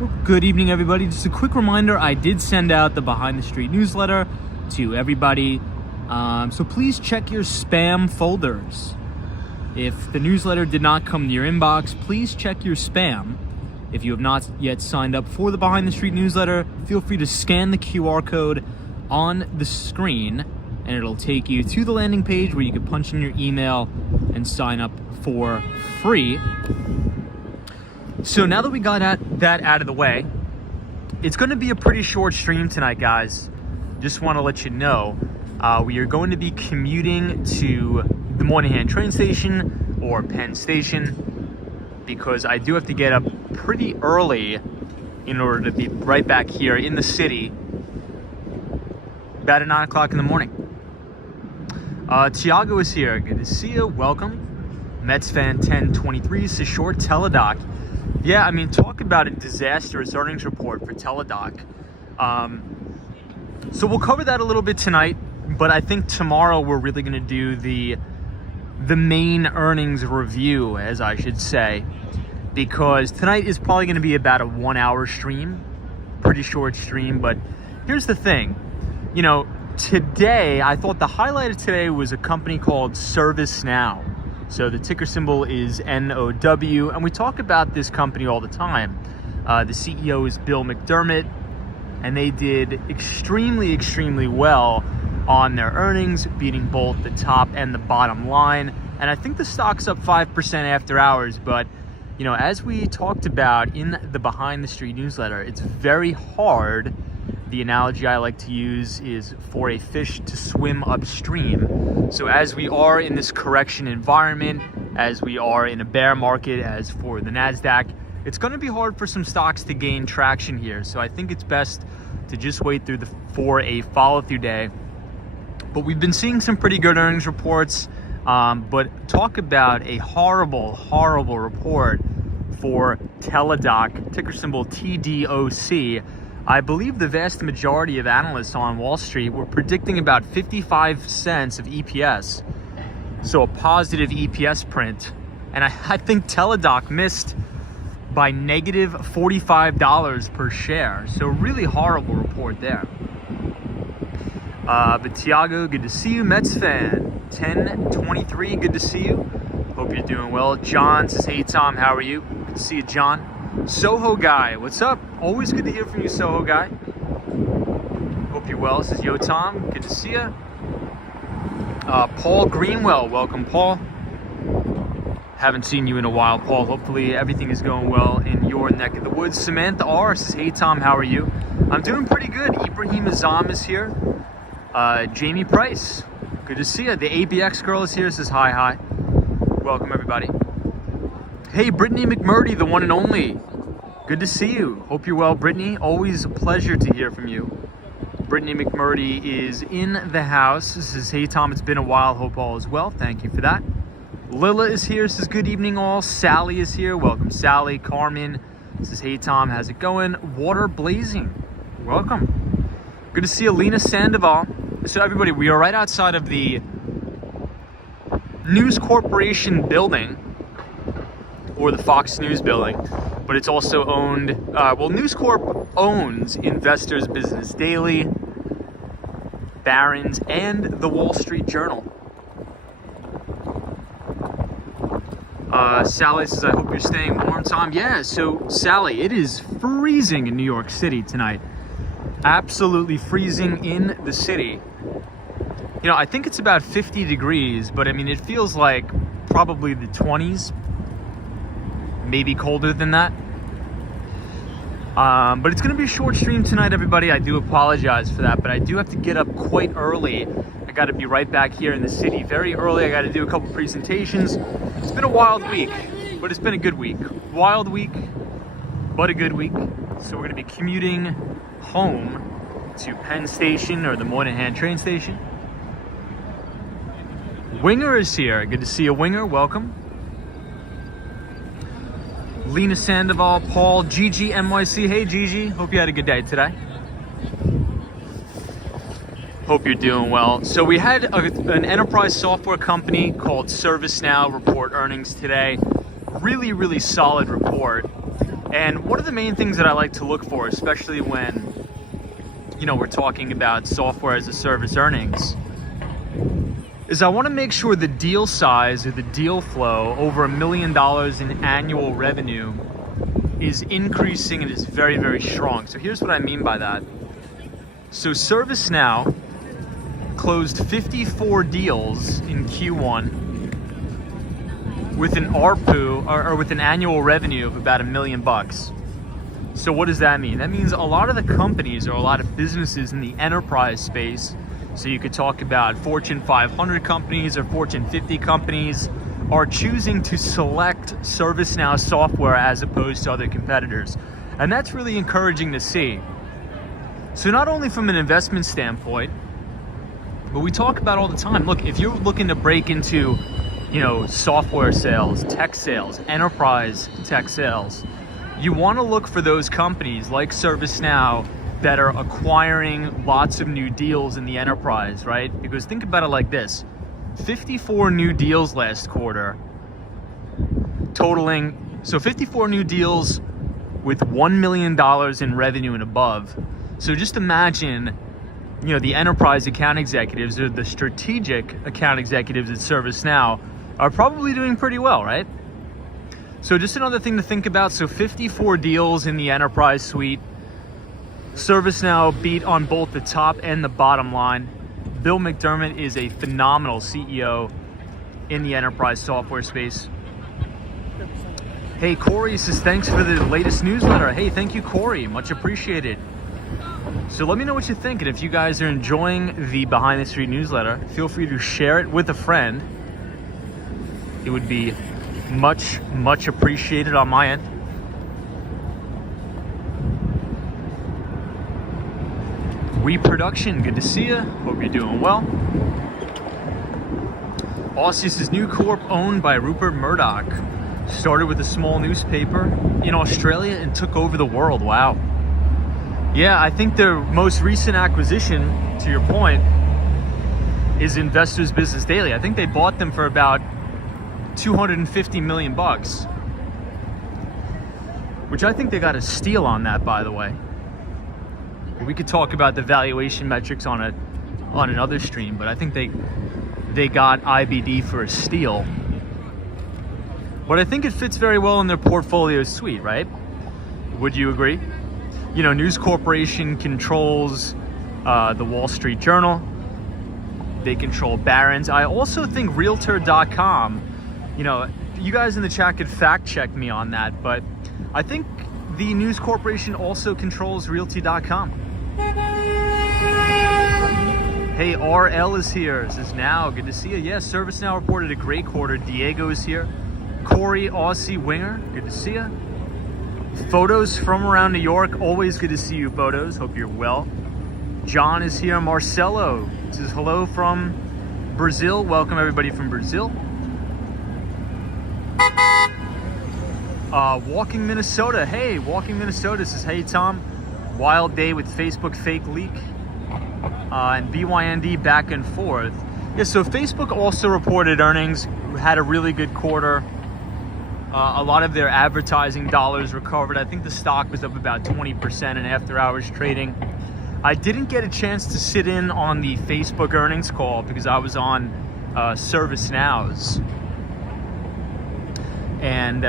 Well, good evening, everybody. Just a quick reminder, I did send out the Behind the Street newsletter to everybody. So please check your spam folders. If the newsletter did not come to your inbox, please check your spam. If you have not yet signed up for the Behind the Street newsletter, feel free to scan the QR code on the screen and it'll take you to the landing page where you can punch in your email and sign up for free. So now that we got that out of the way, it's going to be a pretty short stream tonight, guys. Just want to let you know, we are going to be commuting to the Moynihan train station or Penn Station because I do have to get up pretty early in order to be right back here in the city about at 9 o'clock in the morning. Tiago is here. Good to see you. Welcome. Mets fan 1023 says short Teledoc. Yeah, I mean, talk about a disastrous earnings report for Teledoc. So we'll cover that a little bit tonight, but I think tomorrow we're really going to do the main earnings review, as I should say, because tonight is probably going to be about a 1 hour stream, pretty short stream. But here's the thing, you know, today I thought the highlight of today was a company called ServiceNow. So the ticker symbol is NOW, and we talk about this company all the time. The CEO is Bill McDermott, and they did extremely well on their earnings, beating both the top and the bottom line. And I think the stock's up 5% after hours, but you know, as we talked about in the Behind the Street newsletter, it's very hard. The analogy I like to use is for a fish to swim upstream. So as we are in this correction environment, as we are in a bear market, as for the NASDAQ, it's going to be hard for some stocks to gain traction here. So I think it's best to just wait for a follow-through day. But we've been seeing some pretty good earnings reports. But talk about a horrible report for Teledoc, ticker symbol TDOC. I believe the vast majority of analysts on Wall Street were predicting about 55 cents of EPS. So a positive EPS print. And I think Teledoc missed by negative $45 per share. So really horrible report there. But Tiago, good to see you. Mets fan 1023, good to see you. Hope you're doing well. John says, hey Tom, how are you? Good to see you, John. Soho guy, what's up? Always good to hear from you, Soho guy. Hope you're well. This is Yo Tom, good to see you. Paul Greenwell, welcome Paul. Haven't seen you in a while, Paul. Hopefully everything is going well in your neck of the woods. Samantha R says, hey Tom, how are you? I'm doing pretty good. Ibrahim Azam is here. Jamie Price, good to see you. The ABX girl is here, says hi. Welcome everybody. Hey, Brittany McMurdy, the one and only. Good to see you. Hope you're well, Brittany. Always a pleasure to hear from you. Brittany McMurdy is in the house. Says, hey Tom, it's been a while. Hope all is well. Thank you for that. Lila is here. Says, good evening all. Sally is here. Welcome, Sally. Carmen says, hey Tom, how's it going? Water Blazing. Welcome. Good to see Alina Sandoval. So everybody, we are right outside of the News Corporation building, or the Fox News building, but it's also owned, News Corp owns Investors Business Daily, Barron's, and the Wall Street Journal. Sally says, I hope you're staying warm, Tom. Yeah, so Sally, it is freezing in New York City tonight. Absolutely freezing in the city. You know, I think it's about 50 degrees, but I mean, it feels like probably the 20s, maybe colder than that. But it's going to be a short stream tonight, everybody. I do apologize for that, but I do have to get up quite early. I got to be right back here in the city very early. I got to do a couple presentations. It's been a wild week, but it's been a good week. Wild week, but a good week. So we're going to be commuting home to Penn Station or the Moynihan train station. Winger is here. Good to see you, Winger. Welcome. Lena Sandoval, Paul, Gigi, NYC. Hey, Gigi. Hope you had a good day today. Hope you're doing well. So we had an enterprise software company called ServiceNow report earnings today. Really solid report. And one of the main things that I like to look for, especially when, we're talking about software as a service earnings, is I want to make sure the deal size or the deal flow over $1 million in annual revenue is increasing and is very, very strong. So here's what I mean by that. So ServiceNow closed 54 deals in Q1 with an ARPU or with an annual revenue of about $1 million. So what does that mean? That means a lot of the companies or a lot of businesses in the enterprise space, so you could talk about Fortune 500 companies or Fortune 50 companies, are choosing to select ServiceNow software as opposed to other competitors. And that's really encouraging to see. So not only from an investment standpoint, but we talk about all the time, look, if you're looking to break into, software sales, tech sales, enterprise tech sales, you want to look for those companies like ServiceNow that are acquiring lots of new deals in the enterprise, right? Because think about it like this. 54 new deals last quarter, totaling, so 54 new deals with $1 million in revenue and above. So just imagine, the enterprise account executives or the strategic account executives at ServiceNow are probably doing pretty well, right? So just another thing to think about. So 54 deals in the enterprise suite. ServiceNow beat on both the top and the bottom line. Bill McDermott is a phenomenal CEO in the enterprise software space. Hey, Corey says, thanks for the latest newsletter. Hey, thank you, Corey. Much appreciated. So let me know what you think. And if you guys are enjoying the Behind the Street newsletter, feel free to share it with a friend. It would be much, much appreciated on my end. Reproduction, good to see you. Hope you're doing well. Aussies is New Corp, owned by Rupert Murdoch. Started with a small newspaper in Australia and took over the world. Wow. Yeah, I think their most recent acquisition, to your point, is Investors Business Daily. I think they bought them for about $250 million, which I think they got a steal on that, by the way. We could talk about the valuation metrics on another stream, but I think they got IBD for a steal. But I think it fits very well in their portfolio suite, right? Would you agree? News Corporation controls the Wall Street Journal. They control Barron's. I also think Realtor.com, you guys in the chat could fact check me on that, but I think the News Corporation also controls Realty.com. Hey, RL is here. This is now. Good to see you. Yes, ServiceNow reported a great quarter. Diego is here. Corey, Aussie Winger. Good to see you. Photos from around New York. Always good to see you, Photos. Hope you're well. John is here. Marcelo says hello from Brazil. Welcome everybody from Brazil. Walking Minnesota. Hey, Walking Minnesota says, hey, Tom. Wild day with Facebook fake leak. And BYND back and forth. Yeah, so Facebook also reported earnings, had a really good quarter. A lot of their advertising dollars recovered. I think the stock was up about 20% in after hours trading. I didn't get a chance to sit in on the Facebook earnings call because I was on ServiceNow's. And,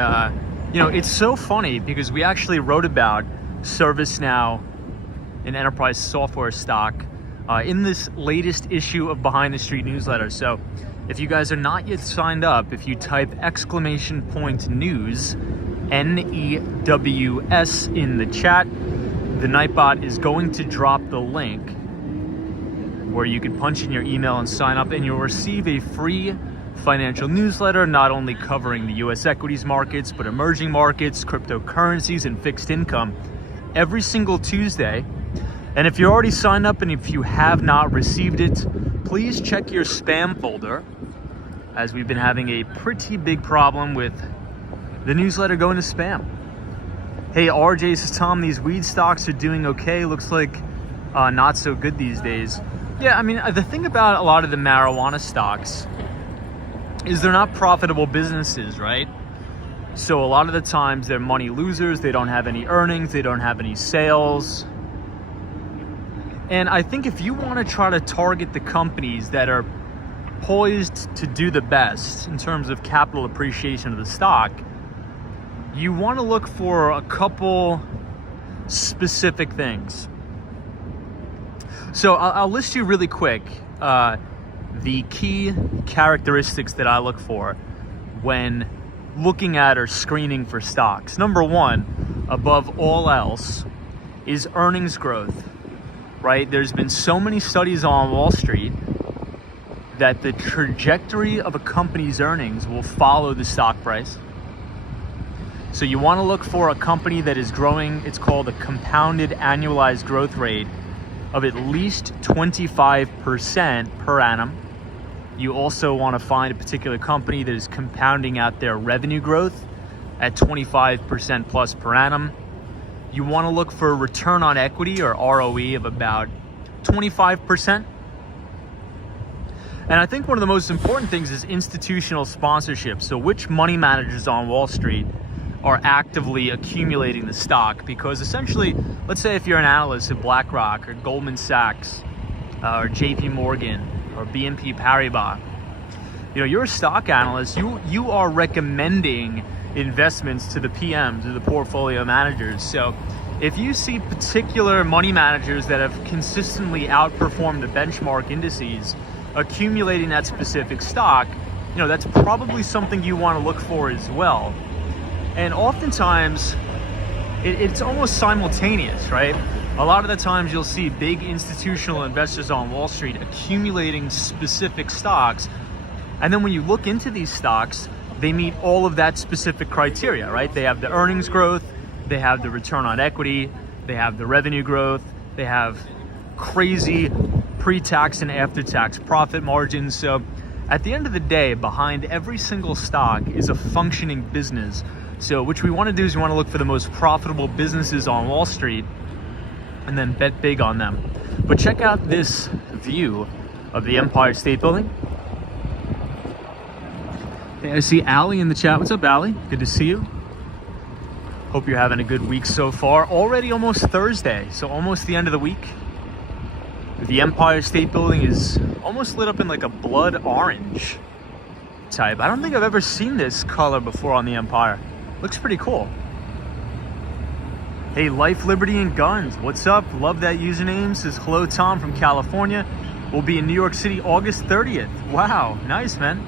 it's so funny because we actually wrote about ServiceNow, an enterprise software stock, in this latest issue of Behind the Street newsletter. So if you guys are not yet signed up, if you type !news, NEWS in the chat, the Nightbot is going to drop the link where you can punch in your email and sign up, and you'll receive a free financial newsletter, not only covering the US equities markets, but emerging markets, cryptocurrencies, and fixed income every single Tuesday. And if you're already signed up and if you have not received it, please check your spam folder, as we've been having a pretty big problem with the newsletter going to spam. Hey, RJ says, Tom, these weed stocks are doing okay. Looks like not so good these days. Yeah, I mean, the thing about a lot of the marijuana stocks is they're not profitable businesses, right? So a lot of the times they're money losers. They don't have any earnings. They don't have any sales. And I think if you want to try to target the companies that are poised to do the best in terms of capital appreciation of the stock, you want to look for a couple specific things. So I'll list you really quick the key characteristics that I look for when looking at or screening for stocks. Number one, above all else, is earnings growth, right? There's been so many studies on Wall Street that the trajectory of a company's earnings will follow the stock price. So you want to look for a company that is growing. It's called a compounded annualized growth rate of at least 25% per annum. You also want to find a particular company that is compounding out their revenue growth at 25% plus per annum. You want to look for a return on equity or ROE of about 25%. And I think one of the most important things is institutional sponsorship. So which money managers on Wall Street are actively accumulating the stock? Because essentially, let's say if you're an analyst at BlackRock or Goldman Sachs or JP Morgan or BNP Paribas, you're a stock analyst, you are recommending investments to the PMs or the portfolio managers. So if you see particular money managers that have consistently outperformed the benchmark indices, accumulating that specific stock, that's probably something you want to look for as well. And oftentimes it's almost simultaneous, right? A lot of the times you'll see big institutional investors on Wall Street accumulating specific stocks, and then when you look into these stocks, they meet all of that specific criteria, right? They have the earnings growth, they have the return on equity, they have the revenue growth, they have crazy pre-tax and after-tax profit margins. So at the end of the day, behind every single stock is a functioning business. So what we want to do is we want to look for the most profitable businesses on Wall Street and then bet big on them. But check out this view of the Empire State Building. Hey, I see Allie in the chat. What's up, Allie? Good to see you. Hope you're having a good week so far. Already almost Thursday, so almost the end of the week. The Empire State Building is almost lit up in like a blood orange type. I don't think I've ever seen this color before on the Empire. Looks pretty cool. Hey, Life, Liberty, and Guns. What's up? Love that username. Says, hello, Tom from California. We'll be in New York City August 30th. Wow, nice, man.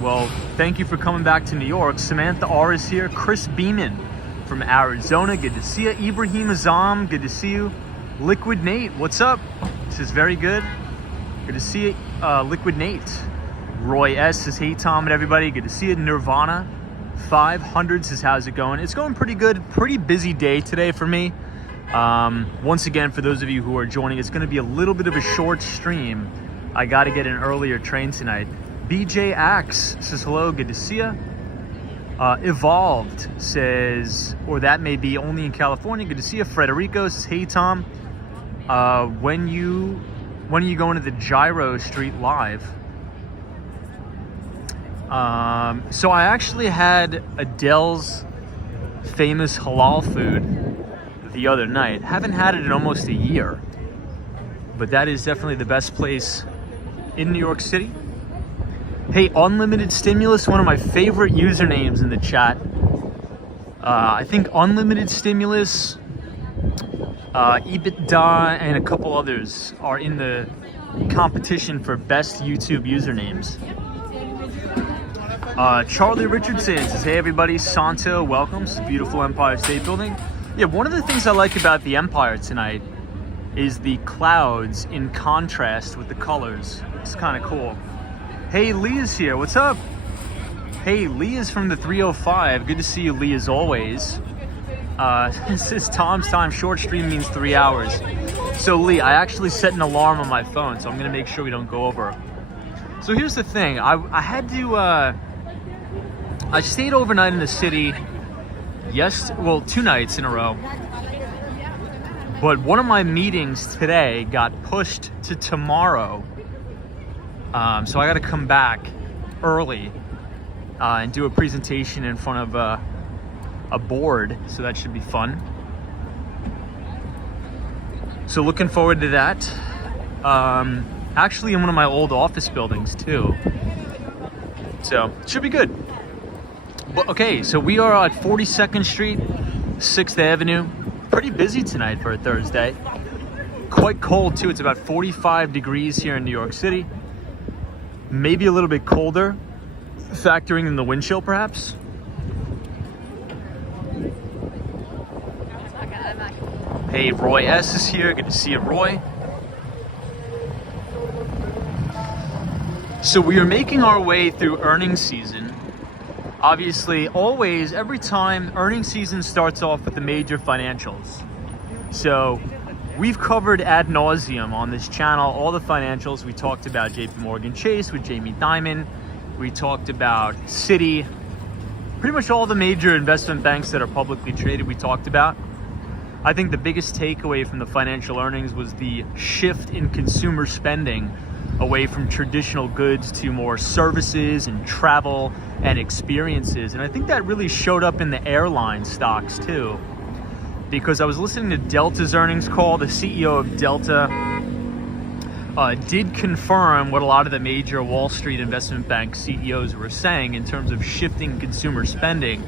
Well, thank you for coming back to New York. Samantha R is here. Chris Beeman from Arizona. Good to see you. Ibrahim Azam. Good to see you. Liquid Nate. What's up? This is very good. Good to see you. Liquid Nate. Roy S says, hey, Tom and everybody. Good to see you. Nirvana 500 says, how's it going? It's going pretty good. Pretty busy day today for me. Once again, for those of you who are joining, it's going to be a little bit of a short stream. I got to get an earlier train tonight. BJ Axe says, hello, good to see you. Evolved says, or that may be only in California. Good to see you. Frederico says, hey, Tom. When are you going to the Gyro Street Live? So I actually had Adele's famous halal food the other night. Haven't had it in almost a year, but that is definitely the best place in New York City. Hey, Unlimited Stimulus, one of my favorite usernames in the chat. I think Unlimited Stimulus, EBITDA, and a couple others are in the competition for best YouTube usernames. Charlie Richardson says, hey everybody, Santo, welcome. It's a beautiful Empire State Building. Yeah, one of the things I like about the Empire tonight is the clouds in contrast with the colors. It's kind of cool. Hey, Lee is here. What's up? Hey, Lee is from the 305. Good to see you, Lee, as always. This is Tom's time. Short stream means 3 hours. So, Lee, I actually set an alarm on my phone, so I'm going to make sure we don't go over. So here's the thing. I had to... I stayed overnight in the city. Well, 2 nights in a row. But one of my meetings today got pushed to tomorrow. So I got to come back early and do a presentation in front of a board, so that should be fun. So looking forward to that. Actually in one of my old office buildings too. So should be good. But okay, so we are at 42nd Street, 6th Avenue. Pretty busy tonight for a Thursday. Quite cold too. It's about 45 degrees here in New York City. Maybe a little bit colder, factoring in the wind chill perhaps. Hey, Roy S is here. Good to see you, Roy. So we are making our way through earnings season. Obviously, always, every time earnings season starts off with the major financials. So we've covered ad nauseum on this channel all the financials. We talked about JP Morgan Chase with Jamie Dimon. We talked about Citi. Pretty much all the major investment banks that are publicly traded we talked about. I think the biggest takeaway from the financial earnings was the shift in consumer spending away from traditional goods to more services and travel and experiences. And I think that really showed up in the airline stocks too, because I was listening to Delta's earnings call. The CEO of Delta did confirm what a lot of the major Wall Street investment bank CEOs were saying in terms of shifting consumer spending,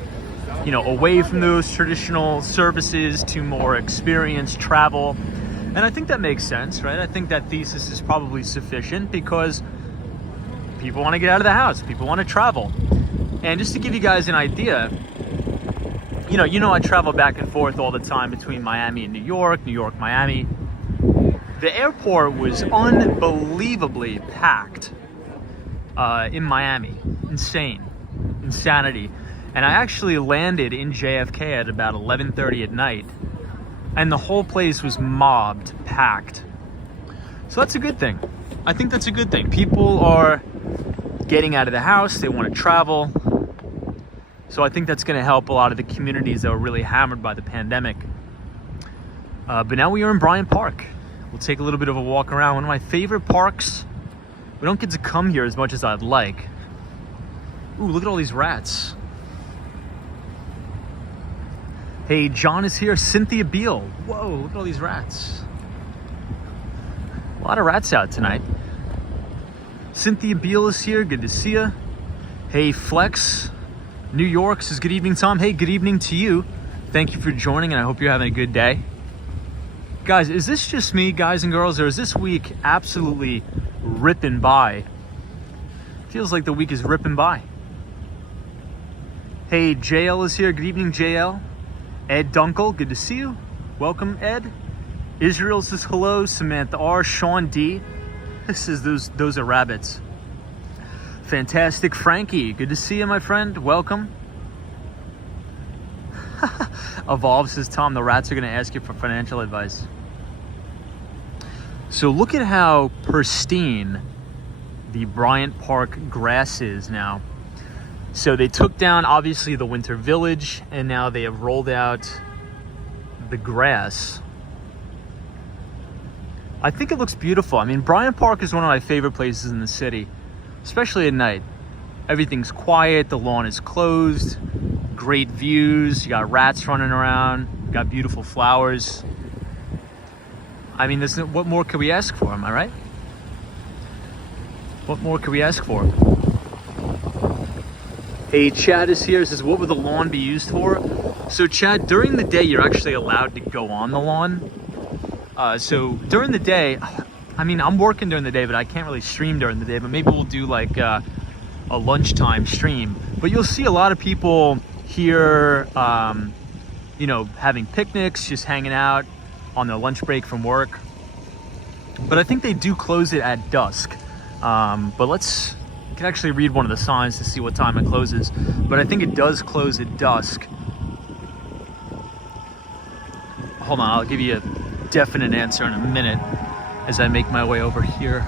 you know, away from those traditional services to more experience, travel. And I think that makes sense, right? I think that thesis is probably sufficient because people want to get out of the house, people want to travel. And just to give you guys an idea, you know, I travel back and forth all the time between Miami and New York, Miami. The airport was unbelievably packed in Miami. Insanity. And I actually landed in JFK at about 11:30 at night, and the whole place was mobbed, packed. So that's a good thing. I think that's a good thing. People are getting out of the house, they want to travel. So I think that's going to help a lot of the communities that were really hammered by the pandemic. But now we are in Bryant Park. We'll take a little bit of a walk around. One of my favorite parks. We don't get to come here as much as I'd like. Ooh, look at all these rats. Hey, John is here. Cynthia Beal. Whoa, look at all these rats. A lot of rats out tonight. Cynthia Beal is here. Good to see you. Hey, Flex. New York says good evening, Tom. Hey, good evening to you. Thank you for joining, and I hope you're having a good day. Guys, is this just me, guys and girls, or is this week absolutely ripping by? Feels like the week is ripping by. Hey, JL is here. Good evening, JL. Ed Dunkel, good to see you. Welcome, Ed. Israel says hello. Samantha R. Sean D. This is those are rabbits. Fantastic, Frankie. Good to see you, my friend. Welcome. Evolve says, Tom, the rats are going to ask you for financial advice. So look at how pristine the Bryant Park grass is now. So they took down, obviously, the Winter Village, and now they have rolled out the grass. I think it looks beautiful. I mean, Bryant Park is one of my favorite places in the city, especially at night. Everything's quiet, the lawn is closed, great views, you got rats running around, you got beautiful flowers. I mean, what more could we ask for, am I right? What more could we ask for? Hey, Chad is here, says, what would the lawn be used for? So Chad, during the day, you're actually allowed to go on the lawn. So during the day, I mean, I'm working during the day, but I can't really stream during the day, but maybe we'll do like a lunchtime stream. But you'll see a lot of people here, you know, having picnics, just hanging out on their lunch break from work. But I think they do close it at dusk. But you can actually read one of the signs to see what time it closes. But I think it does close at dusk. Hold on, I'll give you a definite answer in a minute as I make my way over here.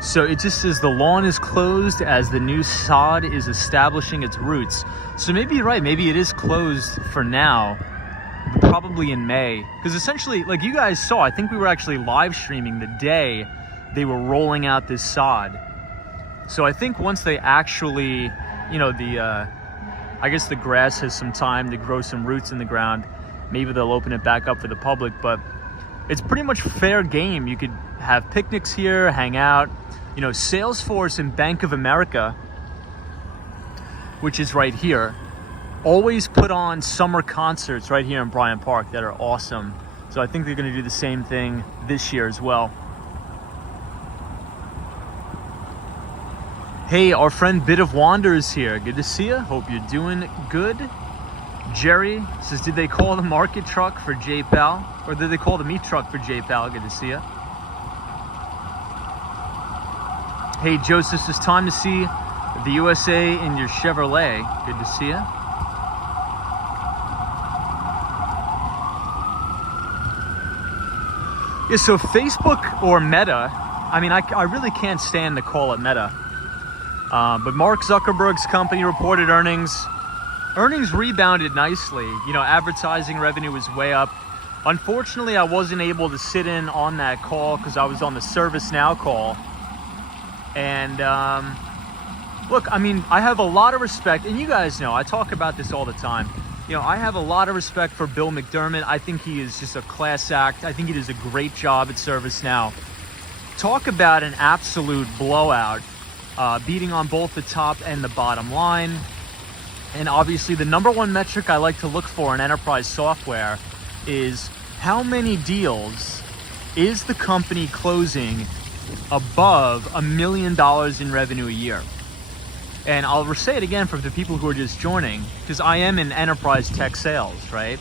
So it just says the lawn is closed as the new sod is establishing its roots. So maybe you're right, maybe it is closed for now. Probably probably in May, because essentially, like you guys saw, I think we were actually live streaming the day they were rolling out this sod. So I think once they actually, you know, I guess the grass has some time to grow some roots in the ground, maybe they'll open it back up for the public, but it's pretty much fair game. You could have picnics here, hang out. You know, Salesforce and Bank of America, which is right here, always put on summer concerts right here in Bryant Park that are awesome. So I think they're going to do the same thing this year as well. Hey, our friend Bit of Wander is here. Good to see you. Hope you're doing good. Jerry says, did they call the market truck for J-Pal? Or did they call the meat truck for J-Pal? Good to see you. Hey, Joseph, it's time to see the USA in your Chevrolet. Good to see you. Yeah, so Facebook or Meta, I mean, I really can't stand to call it Meta. But Mark Zuckerberg's company reported earnings. Earnings rebounded nicely. You know, advertising revenue was way up. Unfortunately, I wasn't able to sit in on that call because I was on the ServiceNow call. And look, I mean, I have a lot of respect, and you guys know, I talk about this all the time. You know, I have a lot of respect for Bill McDermott. I think he is just a class act. I think he does a great job at ServiceNow. Talk about an absolute blowout, beating on both the top and the bottom line. And obviously the number one metric I like to look for in enterprise software is how many deals is the company closing above $1 million in revenue a year. And I'll say it again for the people who are just joining, because I am in enterprise tech sales, right?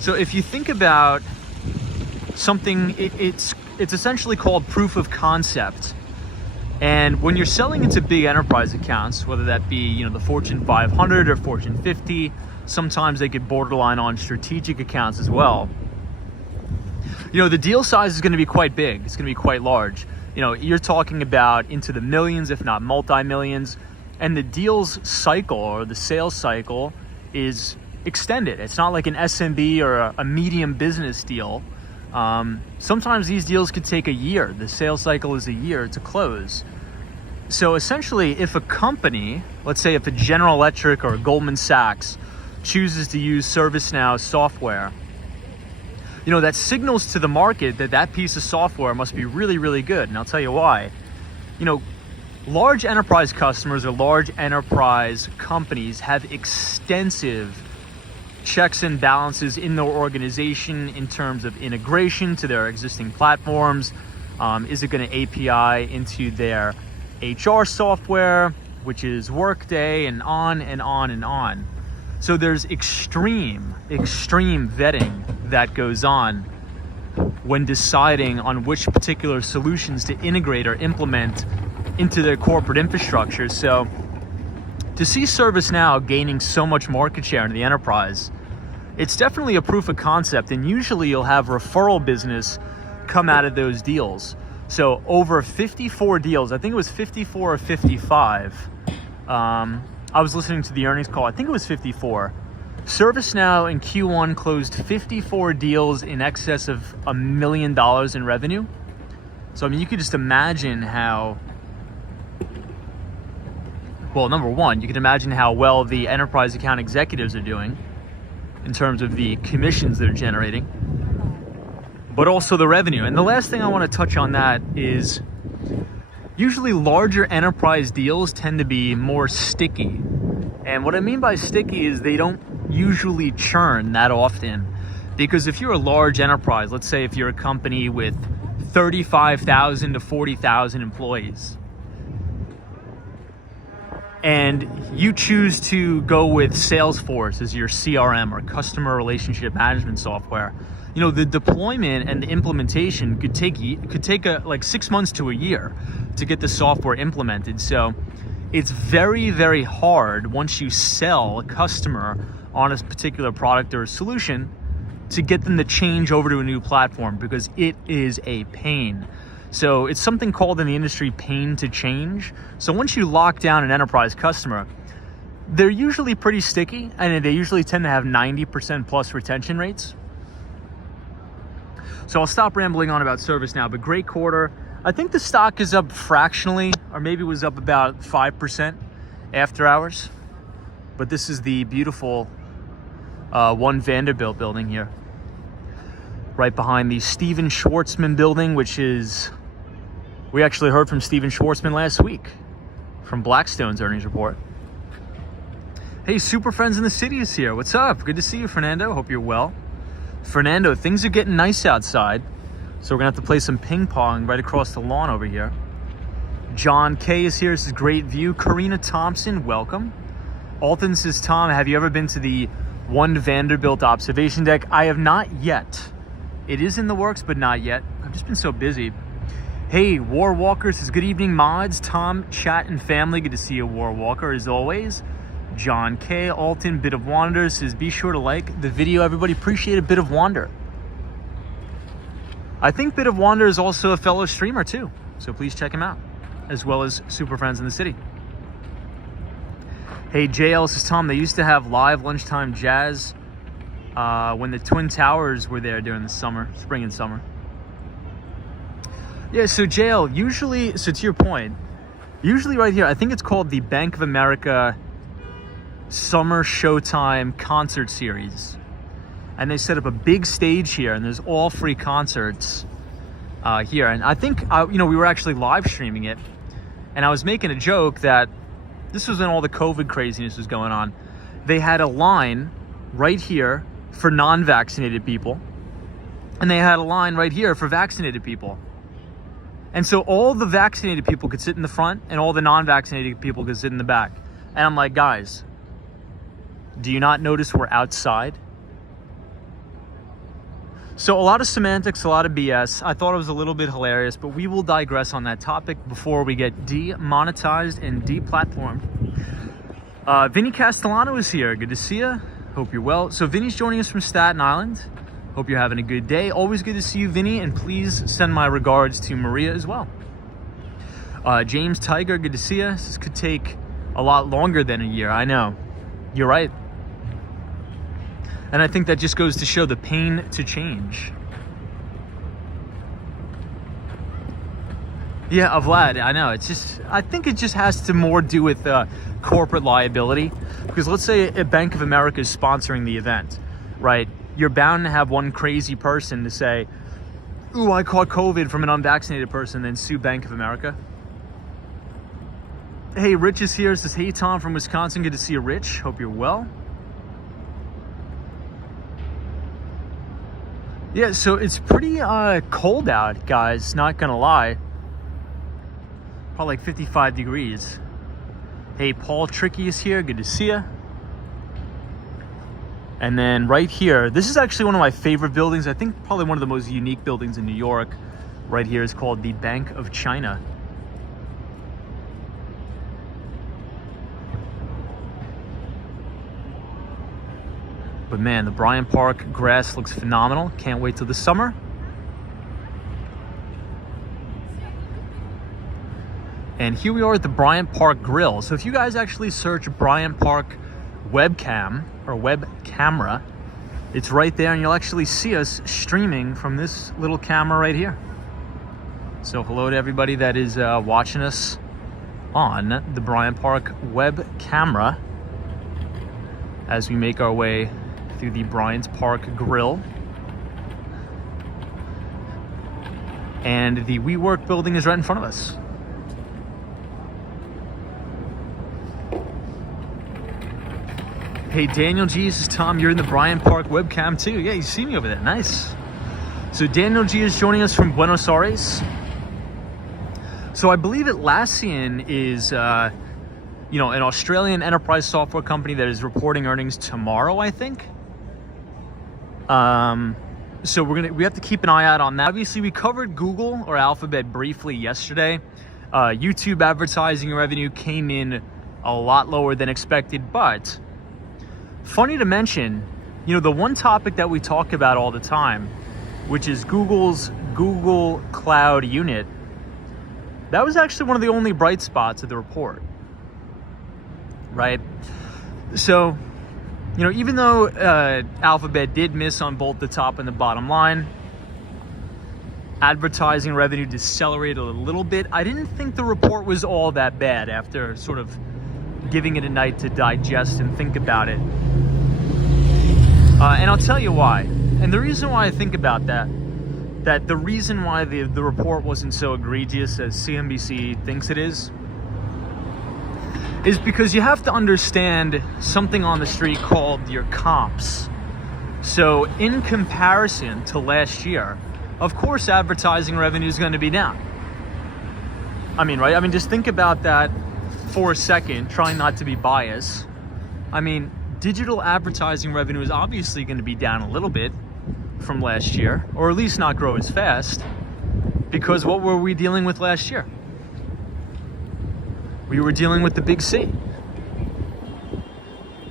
So if you think about something, it's essentially called proof of concept. And when you're selling into big enterprise accounts, whether that be, you know, the Fortune 500 or Fortune 50, sometimes they get borderline on strategic accounts as well. You know, the deal size is going to be quite big. It's going to be quite large. You know, you're talking about into the millions, if not multi-millions. And the deals cycle, or the sales cycle, is extended. It's not like an SMB or a medium business deal. Sometimes these deals could take a year. The sales cycle is a year to close. So essentially, if a company, let's say if a General Electric or a Goldman Sachs chooses to use ServiceNow software, you know, that signals to the market that that piece of software must be really, really good. And I'll tell you why. You know, large enterprise customers or large enterprise companies have extensive checks and balances in their organization in terms of integration to their existing platforms. Is it going to API into their HR software, which is Workday, and on and on and on. So there's extreme vetting that goes on when deciding on which particular solutions to integrate or implement into their corporate infrastructure. So to see ServiceNow gaining so much market share in the enterprise, it's definitely a proof of concept, and usually you'll have referral business come out of those deals. So over 54 deals, I think it was 54 or 55. I was listening to the earnings call, I think it was 54. ServiceNow in Q1 closed 54 deals in excess of $1 million in revenue. So I mean, you could just imagine how, well, number one, you can imagine how well the enterprise account executives are doing in terms of the commissions they're generating, but also the revenue. And the last thing I want to touch on that is usually larger enterprise deals tend to be more sticky. And what I mean by sticky is they don't usually churn that often. Because if you're a large enterprise, let's say if you're a company with 35,000 to 40,000 employees, and you choose to go with Salesforce as your CRM or customer relationship management software, you know, the deployment and the implementation could take like 6 months to a year to get the software implemented. So it's very, very hard once you sell a customer on a particular product or a solution to get them to change over to a new platform, because it is a pain. So it's something called in the industry pain to change. So once you lock down an enterprise customer, they're usually pretty sticky, and they usually tend to have 90% plus retention rates. So I'll stop rambling on about ServiceNow, but great quarter. I think the stock is up fractionally, or maybe it was up about 5% after hours. But this is the beautiful One Vanderbilt building here, right behind the Steven Schwartzman building, which is, we actually heard from Steven Schwartzman last week from Blackstone's earnings report. Hey, Super Friends in the City is here. What's up? Good to see you, Fernando. Hope you're well. Fernando, things are getting nice outside, so we're gonna have to play some ping pong right across the lawn over here. John K is here. This is great view. Karina Thompson, welcome. Alton says, Tom, have you ever been to the One Vanderbilt observation deck? I have not yet. It is in the works, but not yet. I've just been so busy. Hey, War Walker says, good evening, mods. Tom, chat, and family. Good to see you, War Walker, as always. John K. Alton, Bit of Wander says, be sure to like the video, everybody. Appreciate a Bit of Wander. I think Bit of Wander is also a fellow streamer too, so please check him out, as well as Super Friends in the City. Hey, JL says, Tom, they used to have live lunchtime jazz when the Twin Towers were there during the summer, spring and summer. Yeah, so JL, usually, so to your point, usually right here, I think it's called the Bank of America Summer Showtime Concert Series. And they set up a big stage here, and there's all free concerts here. And I think, we were actually live streaming it, and I was making a joke that this was when all the COVID craziness was going on. They had a line right here for non-vaccinated people, and they had a line right here for vaccinated people. And so all the vaccinated people could sit in the front, and all the non-vaccinated people could sit in the back. And I'm like, guys, do you not notice we're outside? So a lot of semantics, a lot of BS. I thought it was a little bit hilarious, but we will digress on that topic before we get demonetized and deplatformed. Vinny Castellano is here. Good to see you. Hope you're well. So Vinny's joining us from Staten Island. Hope you're having a good day. Always good to see you, Vinny, and please send my regards to Maria as well. James Tiger, good to see you. This could take a lot longer than a year. I know. You're right. And I think that just goes to show the pain to change. Yeah, Vlad, I know. It's just, I think it just has to more do with corporate liability. Because let's say a Bank of America is sponsoring the event, right? You're bound to have one crazy person to say, ooh, I caught COVID from an unvaccinated person, then sue Bank of America. Hey, Rich is here. Says, hey, Tom from Wisconsin. Good to see you, Rich. Hope you're well. Yeah, so it's pretty cold out, guys. Not gonna lie. Probably like 55 degrees. Hey, Paul Tricky is here. Good to see you. And then right here, this is actually one of my favorite buildings. I think probably one of the most unique buildings in New York. Right here is called the Bank of China. But man, the Bryant Park grass looks phenomenal. Can't wait till the summer. And here we are at the Bryant Park Grill. So if you guys actually search Bryant Park webcam or web camera, it's right there, and you'll actually see us streaming from this little camera right here. So hello to everybody that is watching us on the Bryant Park web camera as we make our way through the Bryant Park Grill. And the WeWork building is right in front of us. Hey, Daniel G, this is Tom. You're in the Bryant Park webcam too. Yeah, you see me over there. Nice. So Daniel G is joining us from Buenos Aires. So I believe Atlassian is, an Australian enterprise software company that is reporting earnings tomorrow, I think. So we have to keep an eye out on that. Obviously, we covered Google or Alphabet briefly yesterday. YouTube advertising revenue came in a lot lower than expected, but funny to mention, the one topic that we talk about all the time, which is Google's Google Cloud unit, that was actually one of the only bright spots of the report, right? So, even though Alphabet did miss on both the top and the bottom line, Advertising revenue decelerated a little bit. I didn't think the report was all that bad after sort of giving it a night to digest and think about it. And I'll tell you why. And the reason why I think about that the reason why the report wasn't so egregious as CNBC thinks it is because you have to understand something on the street called your comps. So in comparison to last year, of course, advertising revenue is going to be down. I mean, right? I mean, just think about that for a second, trying not to be biased. I mean, digital advertising revenue is obviously going to be down a little bit from last year, or at least not grow as fast, because what were we dealing with last year? We were dealing with the big C,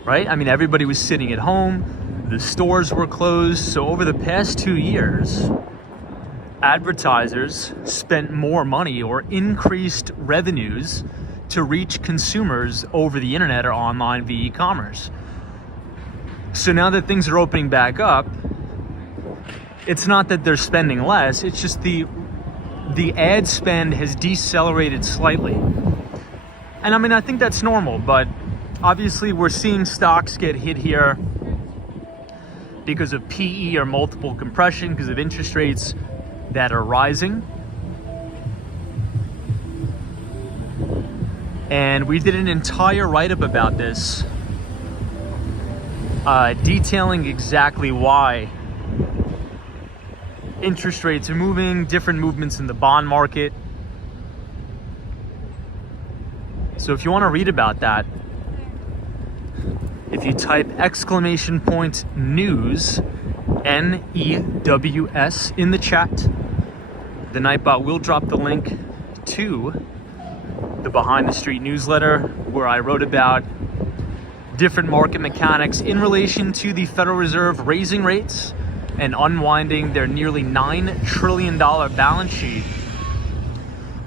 right? I mean, everybody was sitting at home, the stores were closed, so over the past 2 years, advertisers spent more money or increased revenues to reach consumers over the internet or online via e-commerce. So now that things are opening back up, it's not that they're spending less, it's just the ad spend has decelerated slightly. And I mean, I think that's normal, but obviously we're seeing stocks get hit here because of PE or multiple compression, because of interest rates that are rising. And we did an entire write-up about this, detailing exactly why interest rates are moving, different movements in the bond market. So if you want to read about that, if you type !news, NEWS in the chat, the Nightbot will drop the link to the Behind the Street newsletter, where I wrote about different market mechanics in relation to the Federal Reserve raising rates and unwinding their nearly $9 trillion balance sheet.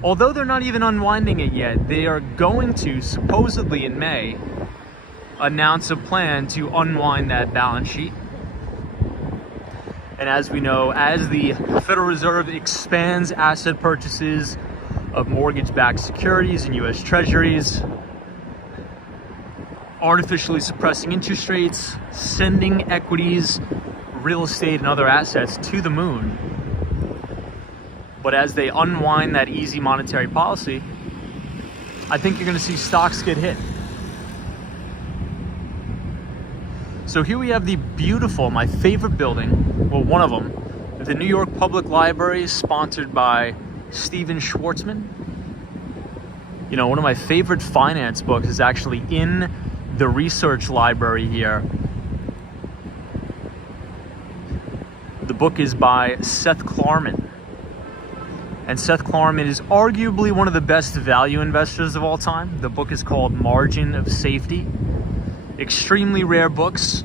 Although they're not even unwinding it yet, they are going to, supposedly in May, announce a plan to unwind that balance sheet. And as we know, as the Federal Reserve expands asset purchases of mortgage-backed securities and U.S. Treasuries, artificially suppressing interest rates, sending equities, real estate, and other assets to the moon. But as they unwind that easy monetary policy, I think you're going to see stocks get hit. So here we have the beautiful, my favorite building, well, one of them, the New York Public Library, sponsored by Steven Schwartzman. You know, one of my favorite finance books is actually in the research library here. The book is by Seth Klarman. And Seth Klarman is arguably one of the best value investors of all time. The book is called Margin of Safety. Extremely rare books.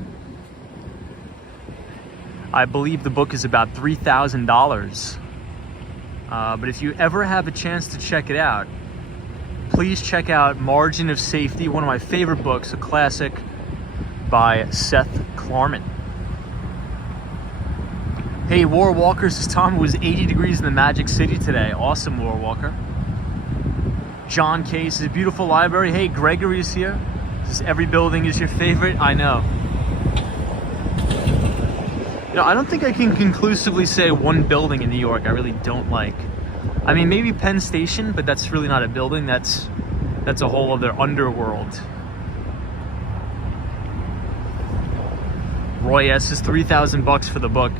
I believe the book is about $3,000. But if you ever have a chance to check it out, please check out Margin of Safety, one of my favorite books, a classic by Seth Klarman. Hey, War Walker says, Tom, it was 80 degrees in the Magic City today. Awesome, War Walker. John K says, beautiful library. Hey, Gregory's here. Says, every building is your favorite. I know. You know, I don't think I can conclusively say one building in New York I really don't like. I mean, maybe Penn Station, but that's really not a building. That's a whole other underworld. Roy S is $3,000 for the book.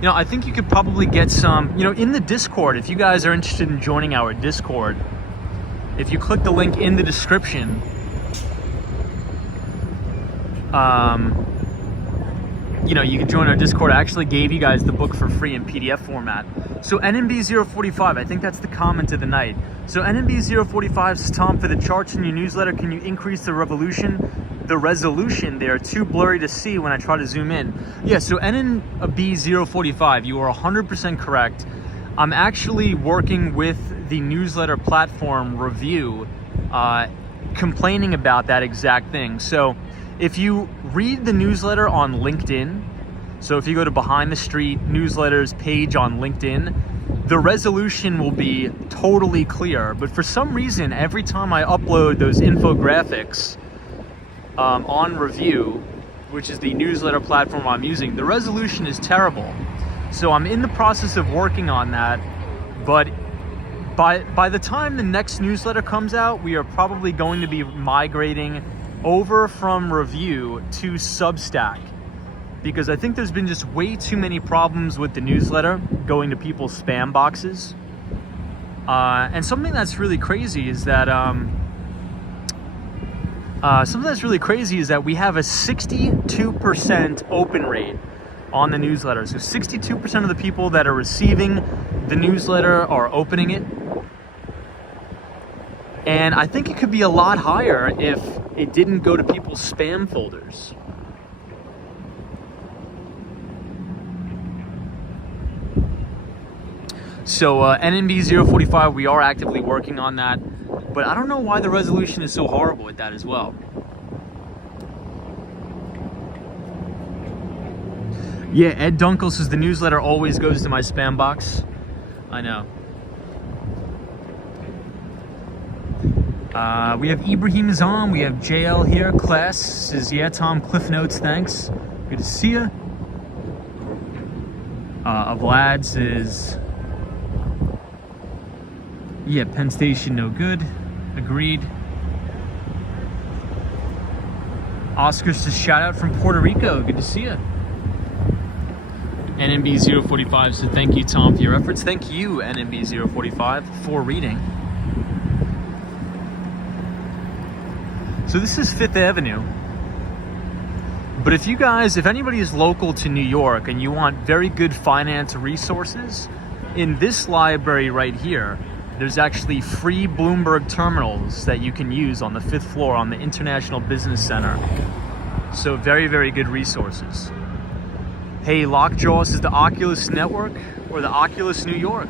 You know, I think you could probably get some, you know, in the Discord, if you guys are interested in joining our Discord, if you click the link in the description, you know, you can join our Discord. I actually gave you guys the book for free in PDF format. So NMB045, I think that's the comment of the night. So NMB045 says, Tom, for the charts in your newsletter, can you increase the resolution? They are too blurry to see when I try to zoom in. Yeah, so NMB045, you are 100% correct. I'm actually working with the newsletter platform Review, complaining about that exact thing. So if you read the newsletter on LinkedIn, so if you go to Behind the Street newsletters page on LinkedIn, the resolution will be totally clear. But for some reason, every time I upload those infographics on Review, which is the newsletter platform I'm using, the resolution is terrible. So I'm in the process of working on that, but by the time the next newsletter comes out, we are probably going to be migrating over from Review to Substack, because I think there's been just way too many problems with the newsletter going to people's spam boxes. And something that's really crazy is that we have a 62% open rate on the newsletter. So 62% of the people that are receiving the newsletter are opening it. And I think it could be a lot higher if it didn't go to people's spam folders. So NNB 045, we are actively working on that, but I don't know why the resolution is so horrible with that as well. Yeah, Ed Dunkel says the newsletter always goes to my spam box. I know. We have Ibrahim is on. We have JL here. Class says, yeah, Tom, Cliff Notes, thanks. Good to see you. Vlad says, yeah, Penn Station, no good. Agreed. Oscar says, shout out from Puerto Rico. Good to see you. NNB 045 said, thank you, Tom, for your efforts. Thank you, NNB 045, for reading. So this is 5th Avenue. But if anybody is local to New York and you want very good finance resources, in this library right here, there's actually free Bloomberg terminals that you can use on the 5th floor on the International Business Center. So very, very good resources. Hey, Lockjaw says the Oculus Network or the Oculus New York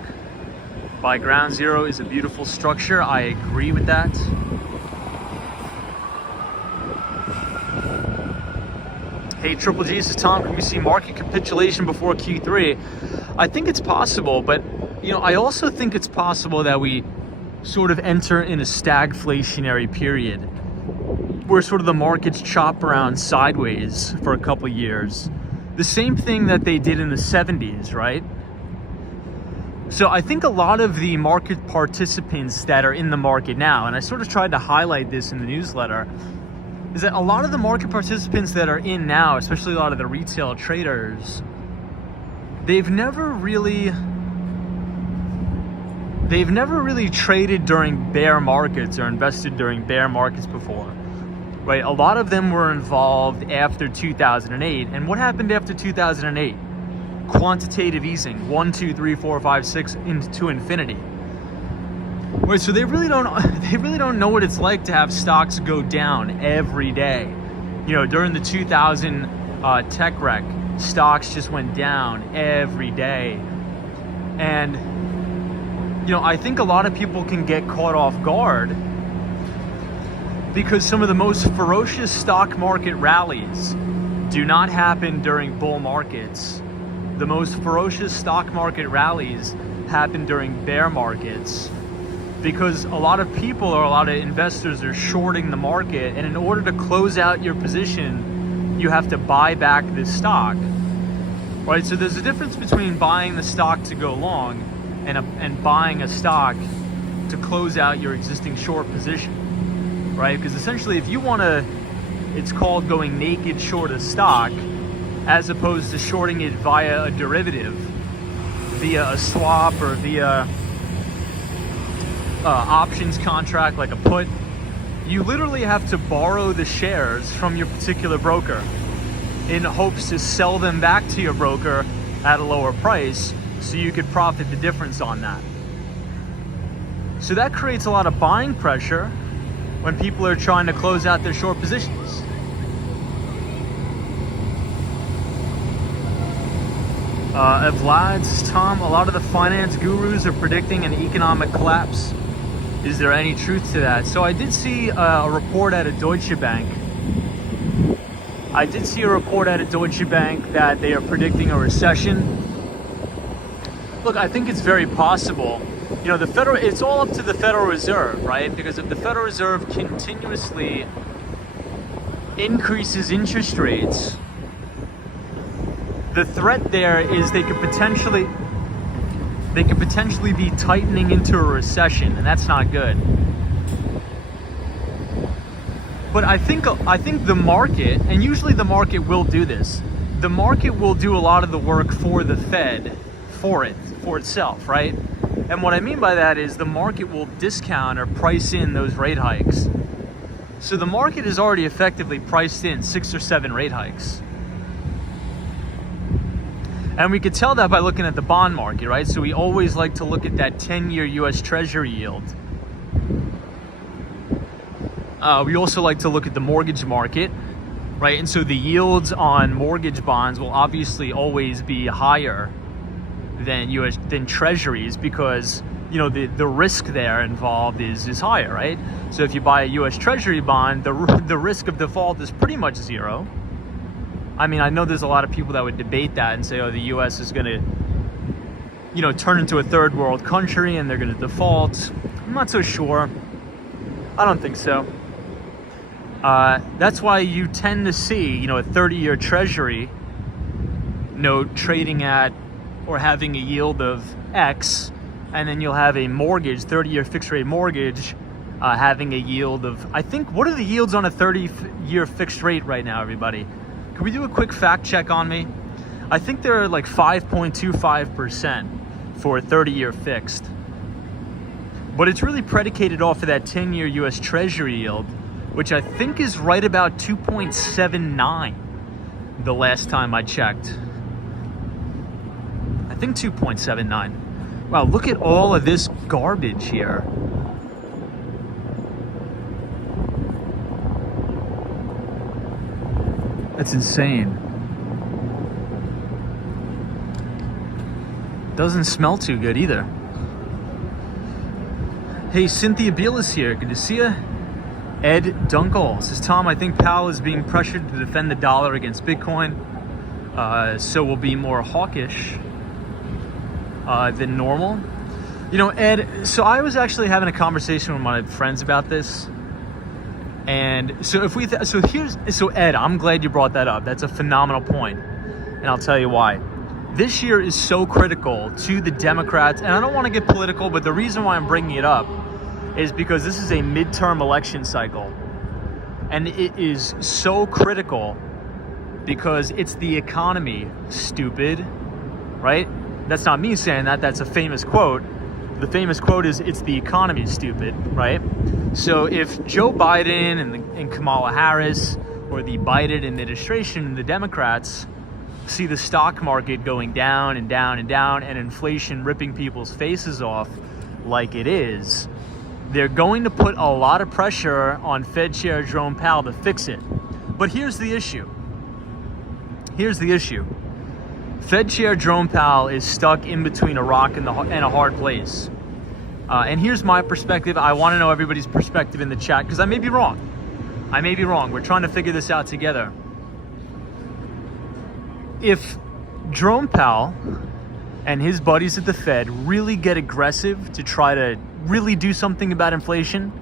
by Ground Zero is a beautiful structure. I agree with that. Hey, Triple G says, Tom, can we see market capitulation before Q3? I think it's possible, but I also think it's possible that we sort of enter in a stagflationary period where sort of the markets chop around sideways for a couple of years. The same thing that they did in the 70s, right? So I think a lot of the market participants that are in the market now, and I sort of tried to highlight this in the newsletter, is that a lot of the market participants that are in now, especially a lot of the retail traders, they've never really traded during bear markets or invested during bear markets before, right? A lot of them were involved after 2008. And what happened after 2008? Quantitative easing, 1, 2, 3, 4, 5, 6 into infinity. Right, so they really don't know what it's like to have stocks go down every day. During the 2000 tech wreck, stocks just went down every day. And I think a lot of people can get caught off guard because some of the most ferocious stock market rallies do not happen during bull markets. The most ferocious stock market rallies happen during bear markets, because a lot of people or a lot of investors are shorting the market, and in order to close out your position, you have to buy back this stock, right? So there's a difference between buying the stock to go long and buying a stock to close out your existing short position, right? Because essentially, if you want to, it's called going naked short a stock, as opposed to shorting it via a derivative, via a swap or via options contract like a put. You literally have to borrow the shares from your particular broker in hopes to sell them back to your broker at a lower price so you could profit the difference on that. So that creates a lot of buying pressure when people are trying to close out their short positions. Vlad's Tom, a lot of the finance gurus are predicting an economic collapse. Is there any truth to that? So I did see a report out of Deutsche Bank. that they are predicting a recession. Look, I think it's very possible. You know, it's all up to the Federal Reserve, right? Because if the Federal Reserve continuously increases interest rates, the threat there is they could potentially be tightening into a recession, and that's not good. But I think the market, and usually the market will do this, the market will do a lot of the work for the Fed, for itself, right? And what I mean by that is the market will discount or price in those rate hikes. So the market has already effectively priced in 6 or 7 rate hikes. And we could tell that by looking at the bond market, right? So we always like to look at that 10-year US Treasury yield. We also like to look at the mortgage market, right? And so the yields on mortgage bonds will obviously always be higher than Treasuries, because you know the risk there involved is higher, right? So if you buy a US Treasury bond, the risk of default is pretty much zero. I mean, I know there's a lot of people that would debate that and say, oh, the US is going to, you know, turn into a third world country and they're going to default. I'm not so sure. I don't think so. That's why you tend to see, you know, a 30-year Treasury note trading at or having a yield of X, and then you'll have a mortgage, 30-year fixed rate mortgage, having a yield of, I think, what are the yields on a 30-year fixed rate right now, everybody? Can we do a quick fact check on me? I think they're like 5.25% for a 30-year fixed. But it's really predicated off of that 10-year US Treasury yield, which I think is right about 2.79 the last time I checked. I think 2.79. Wow, look at all of this garbage here. That's insane. Doesn't smell too good either. Hey, Cynthia Beale is here. Good to see you. Ed Dunkel says, Tom, I think Powell is being pressured to defend the dollar against Bitcoin, so will be more hawkish than normal. You know, Ed, so I was actually having a conversation with my friends about this. And so so Ed, I'm glad you brought that up. That's a phenomenal point, and I'll tell you why. This year is so critical to the Democrats, and I don't want to get political, but the reason why I'm bringing it up is because this is a midterm election cycle, and it is so critical because it's the economy, stupid, right? That's not me saying that, that's a famous quote. The famous quote is, it's the economy, stupid, right? So if Joe Biden and Kamala Harris, or the Biden administration and the Democrats, see the stock market going down and down and down, and inflation ripping people's faces off like it is, they're going to put a lot of pressure on Fed Chair Jerome Powell to fix it. But here's the issue. Fed Chair Jerome Powell is stuck in between a rock and a hard place. And here's my perspective. I want to know everybody's perspective in the chat, because I may be wrong. We're trying to figure this out together. If Jerome Powell and his buddies at the Fed really get aggressive to try to really do something about inflation,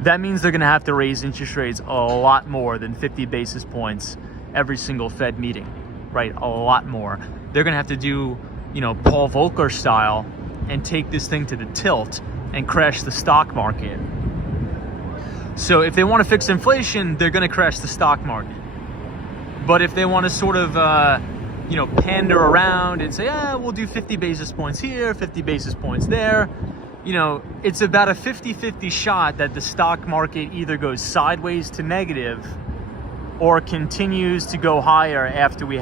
that means they're going to have to raise interest rates a lot more than 50 basis points every single Fed meeting, right? A lot more. They're going to have to do, you know, Paul Volcker style and take this thing to the tilt and crash the stock market. So if they want to fix inflation, they're going to crash the stock market. But if they want to sort of, pander around and say, we'll do 50 basis points here, 50 basis points there, it's about a 50-50 shot that the stock market either goes sideways to negative or continues to go higher after we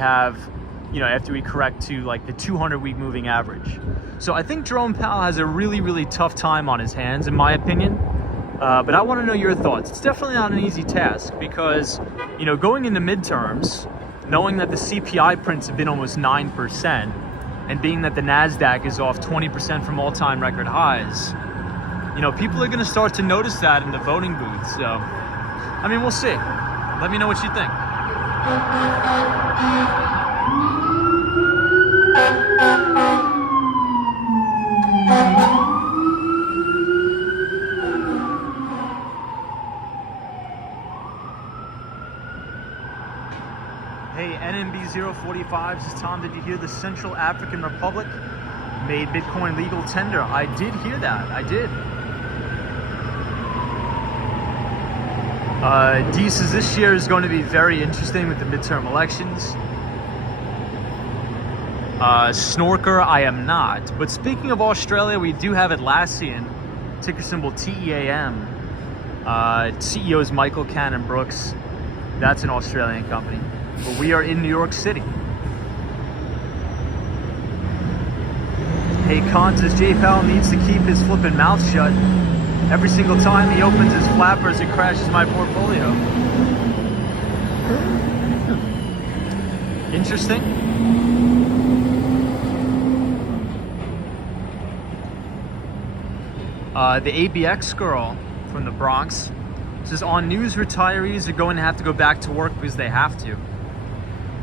correct to like the 200-week moving average. So I think Jerome Powell has a really, really tough time on his hands, in my opinion. But I want to know your thoughts. It's definitely not an easy task because, going into midterms, knowing that the CPI prints have been almost 9%, and being that the NASDAQ is off 20% from all-time record highs, people are going to start to notice that in the voting booth. So, we'll see. Let me know what you think. Hey, NMB045 says, Tom, did you hear the Central African Republic made Bitcoin legal tender? I did hear that. I did. D says this year is going to be very interesting with the midterm elections. Snorker, I am not. But speaking of Australia, we do have Atlassian, ticker symbol TEAM. CEO is Michael Cannon Brooks. That's an Australian company. But we are in New York City. Hey, Con says Jay Powell needs to keep his flippin' mouth shut. Every single time he opens his flappers, it crashes my portfolio. Interesting. The ABX girl from the Bronx says, on news, retirees are going to have to go back to work because they have to.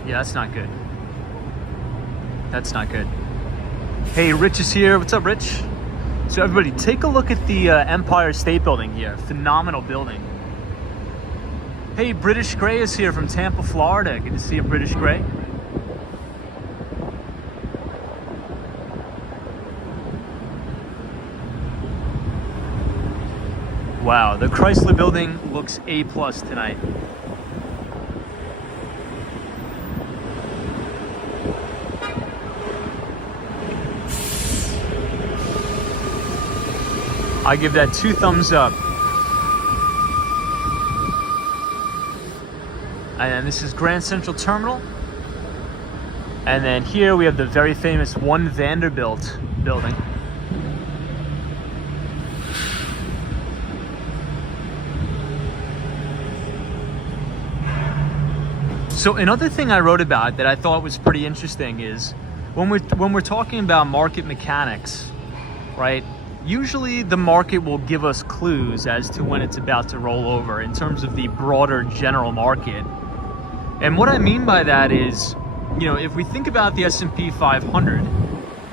Yeah, that's not good. That's not good. Hey, Rich is here. What's up, Rich? So everybody, take a look at the Empire State Building here. Phenomenal building. Hey, British Gray is here from Tampa, Florida. Good to see you, British Gray. Wow, the Chrysler Building looks A+ tonight. I give that 2 thumbs up. And then this is Grand Central Terminal. And then here we have the very famous One Vanderbilt building. So another thing I wrote about that I thought was pretty interesting is when we're talking about market mechanics, right? Usually the market will give us clues as to when it's about to roll over in terms of the broader general market. And what I mean by that is, you know, if we think about the S&P 500,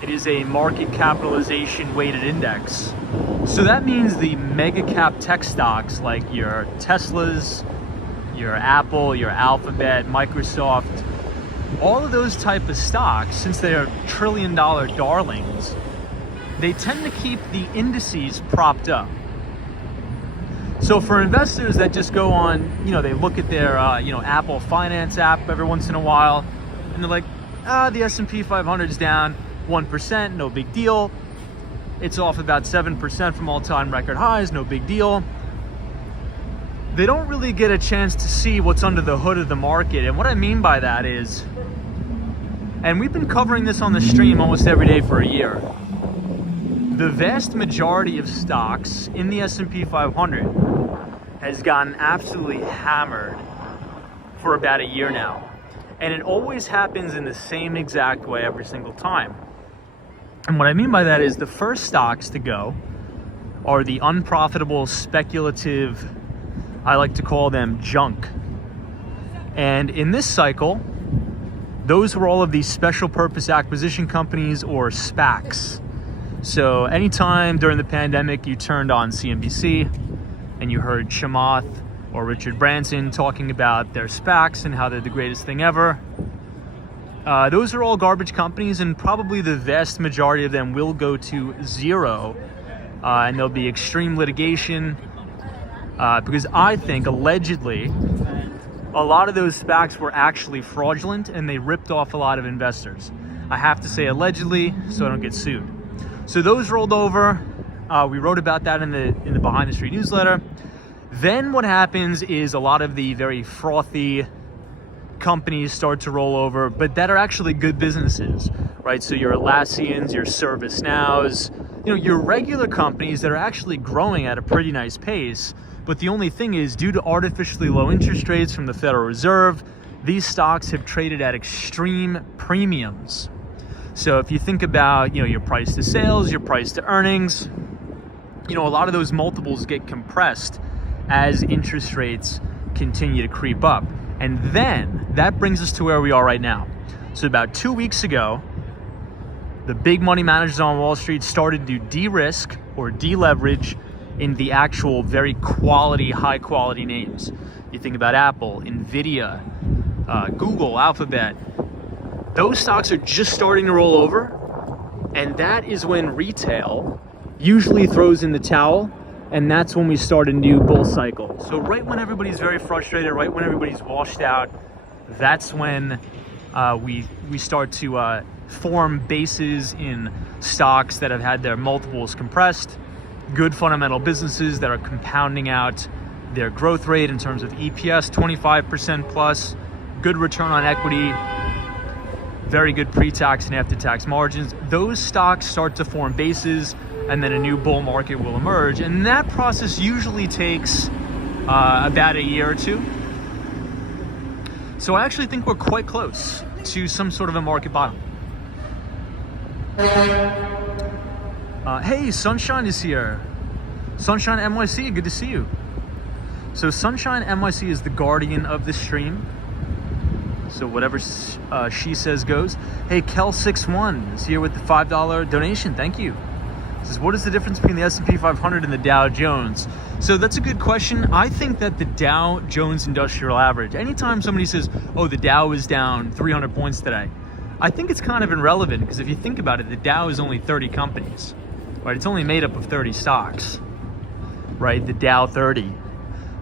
it is a market capitalization weighted index. So that means the mega cap tech stocks like your Teslas, your Apple, your Alphabet, Microsoft, all of those type of stocks, since they are trillion-dollar darlings, they tend to keep the indices propped up. So for investors that just go on, you know, they look at their, Apple Finance app every once in a while, and they're like, the S&P 500 is down 1%, no big deal. It's off about 7% from all-time record highs, no big deal. They don't really get a chance to see what's under the hood of the market. And what I mean by that is, and we've been covering this on the stream almost every day for a year, the vast majority of stocks in the S&P 500 has gotten absolutely hammered for about a year now. And it always happens in the same exact way every single time. And what I mean by that is the first stocks to go are the unprofitable, speculative, I like to call them junk. And in this cycle, those were all of these special purpose acquisition companies, or SPACs. So anytime during the pandemic you turned on CNBC and you heard Chamath or Richard Branson talking about their SPACs and how they're the greatest thing ever, those are all garbage companies, and probably the vast majority of them will go to zero, and there'll be extreme litigation, because I think allegedly a lot of those SPACs were actually fraudulent and they ripped off a lot of investors. I have to say allegedly so I don't get sued. So those rolled over. We wrote about that in the Behind the Street newsletter. Then what happens is a lot of the very frothy companies start to roll over, but that are actually good businesses, right? So your Atlassians, your ServiceNows, your regular companies that are actually growing at a pretty nice pace. But the only thing is, due to artificially low interest rates from the Federal Reserve, these stocks have traded at extreme premiums. So if you think about, your price to sales, your price to earnings, a lot of those multiples get compressed as interest rates continue to creep up. And then that brings us to where we are right now. So about 2 weeks ago, the big money managers on Wall Street started to de-risk or deleverage in the actual very quality, high quality names. You think about Apple, Nvidia, Google, Alphabet, those stocks are just starting to roll over. And that is when retail usually throws in the towel, and that's when we start a new bull cycle. So right when everybody's very frustrated, right when everybody's washed out, that's when we start to form bases in stocks that have had their multiples compressed, good fundamental businesses that are compounding out their growth rate in terms of EPS, 25% plus, good return on equity, very good pre-tax and after-tax margins. Those stocks start to form bases, and then a new bull market will emerge. And that process usually takes about a year or two. So I actually think we're quite close to some sort of a market bottom. Hey, Sunshine is here. Sunshine NYC, good to see you. So Sunshine NYC is the guardian of the stream. So whatever she says goes. Hey, Kel61 is here with the $5 donation. Thank you. Says, what is the difference between the S&P 500 and the Dow Jones? So that's a good question. I think that the Dow Jones Industrial Average, anytime somebody says, oh, the Dow is down 300 points today, I think it's kind of irrelevant, because if you think about it, the Dow is only 30 companies, right? It's only made up of 30 stocks, right? The Dow 30.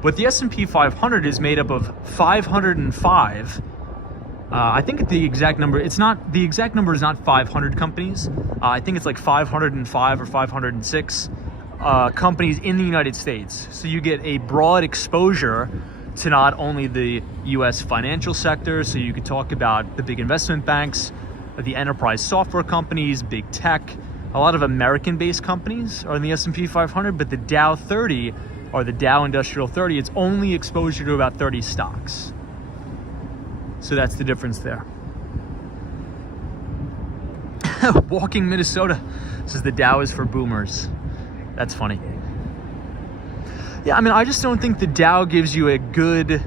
But the S&P 500 is made up of 505. I think the exact number, the exact number is not 500 companies. I think it's like 505 or 506 companies in the United States. So you get a broad exposure to not only the US financial sector, so you could talk about the big investment banks, the enterprise software companies, big tech, a lot of American-based companies are in the S&P 500, but the Dow 30 or the Dow Industrial 30, it's only exposure to about 30 stocks. So that's the difference there. Walking Minnesota says the Dow is for boomers. That's funny. Yeah, I mean, I just don't think the Dow gives you a good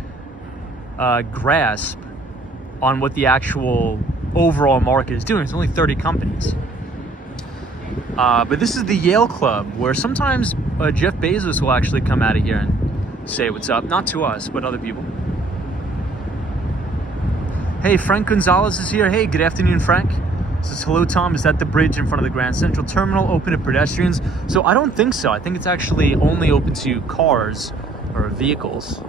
grasp on what the actual overall market is doing. It's only 30 companies. But this is the Yale Club, where sometimes Jeff Bezos will actually come out of here and say what's up. Not to us, but other people. Hey, Frank Gonzalez is here. Hey, good afternoon, Frank. Says, hello, Tom. Is that the bridge in front of the Grand Central Terminal open to pedestrians? So I don't think so. I think it's actually only open to cars or vehicles.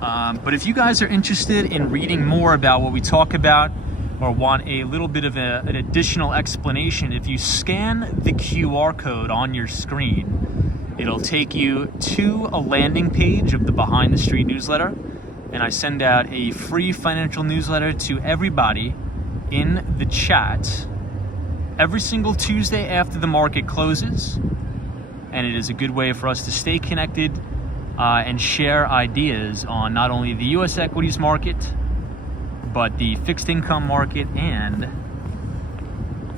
But if you guys are interested in reading more about what we talk about, or want a little bit of an additional explanation, if you scan the QR code on your screen, it'll take you to a landing page of the Behind the Street newsletter, and I send out a free financial newsletter to everybody in the chat every single Tuesday after the market closes, and it is a good way for us to stay connected and share ideas on not only the US equities market, but the fixed income market and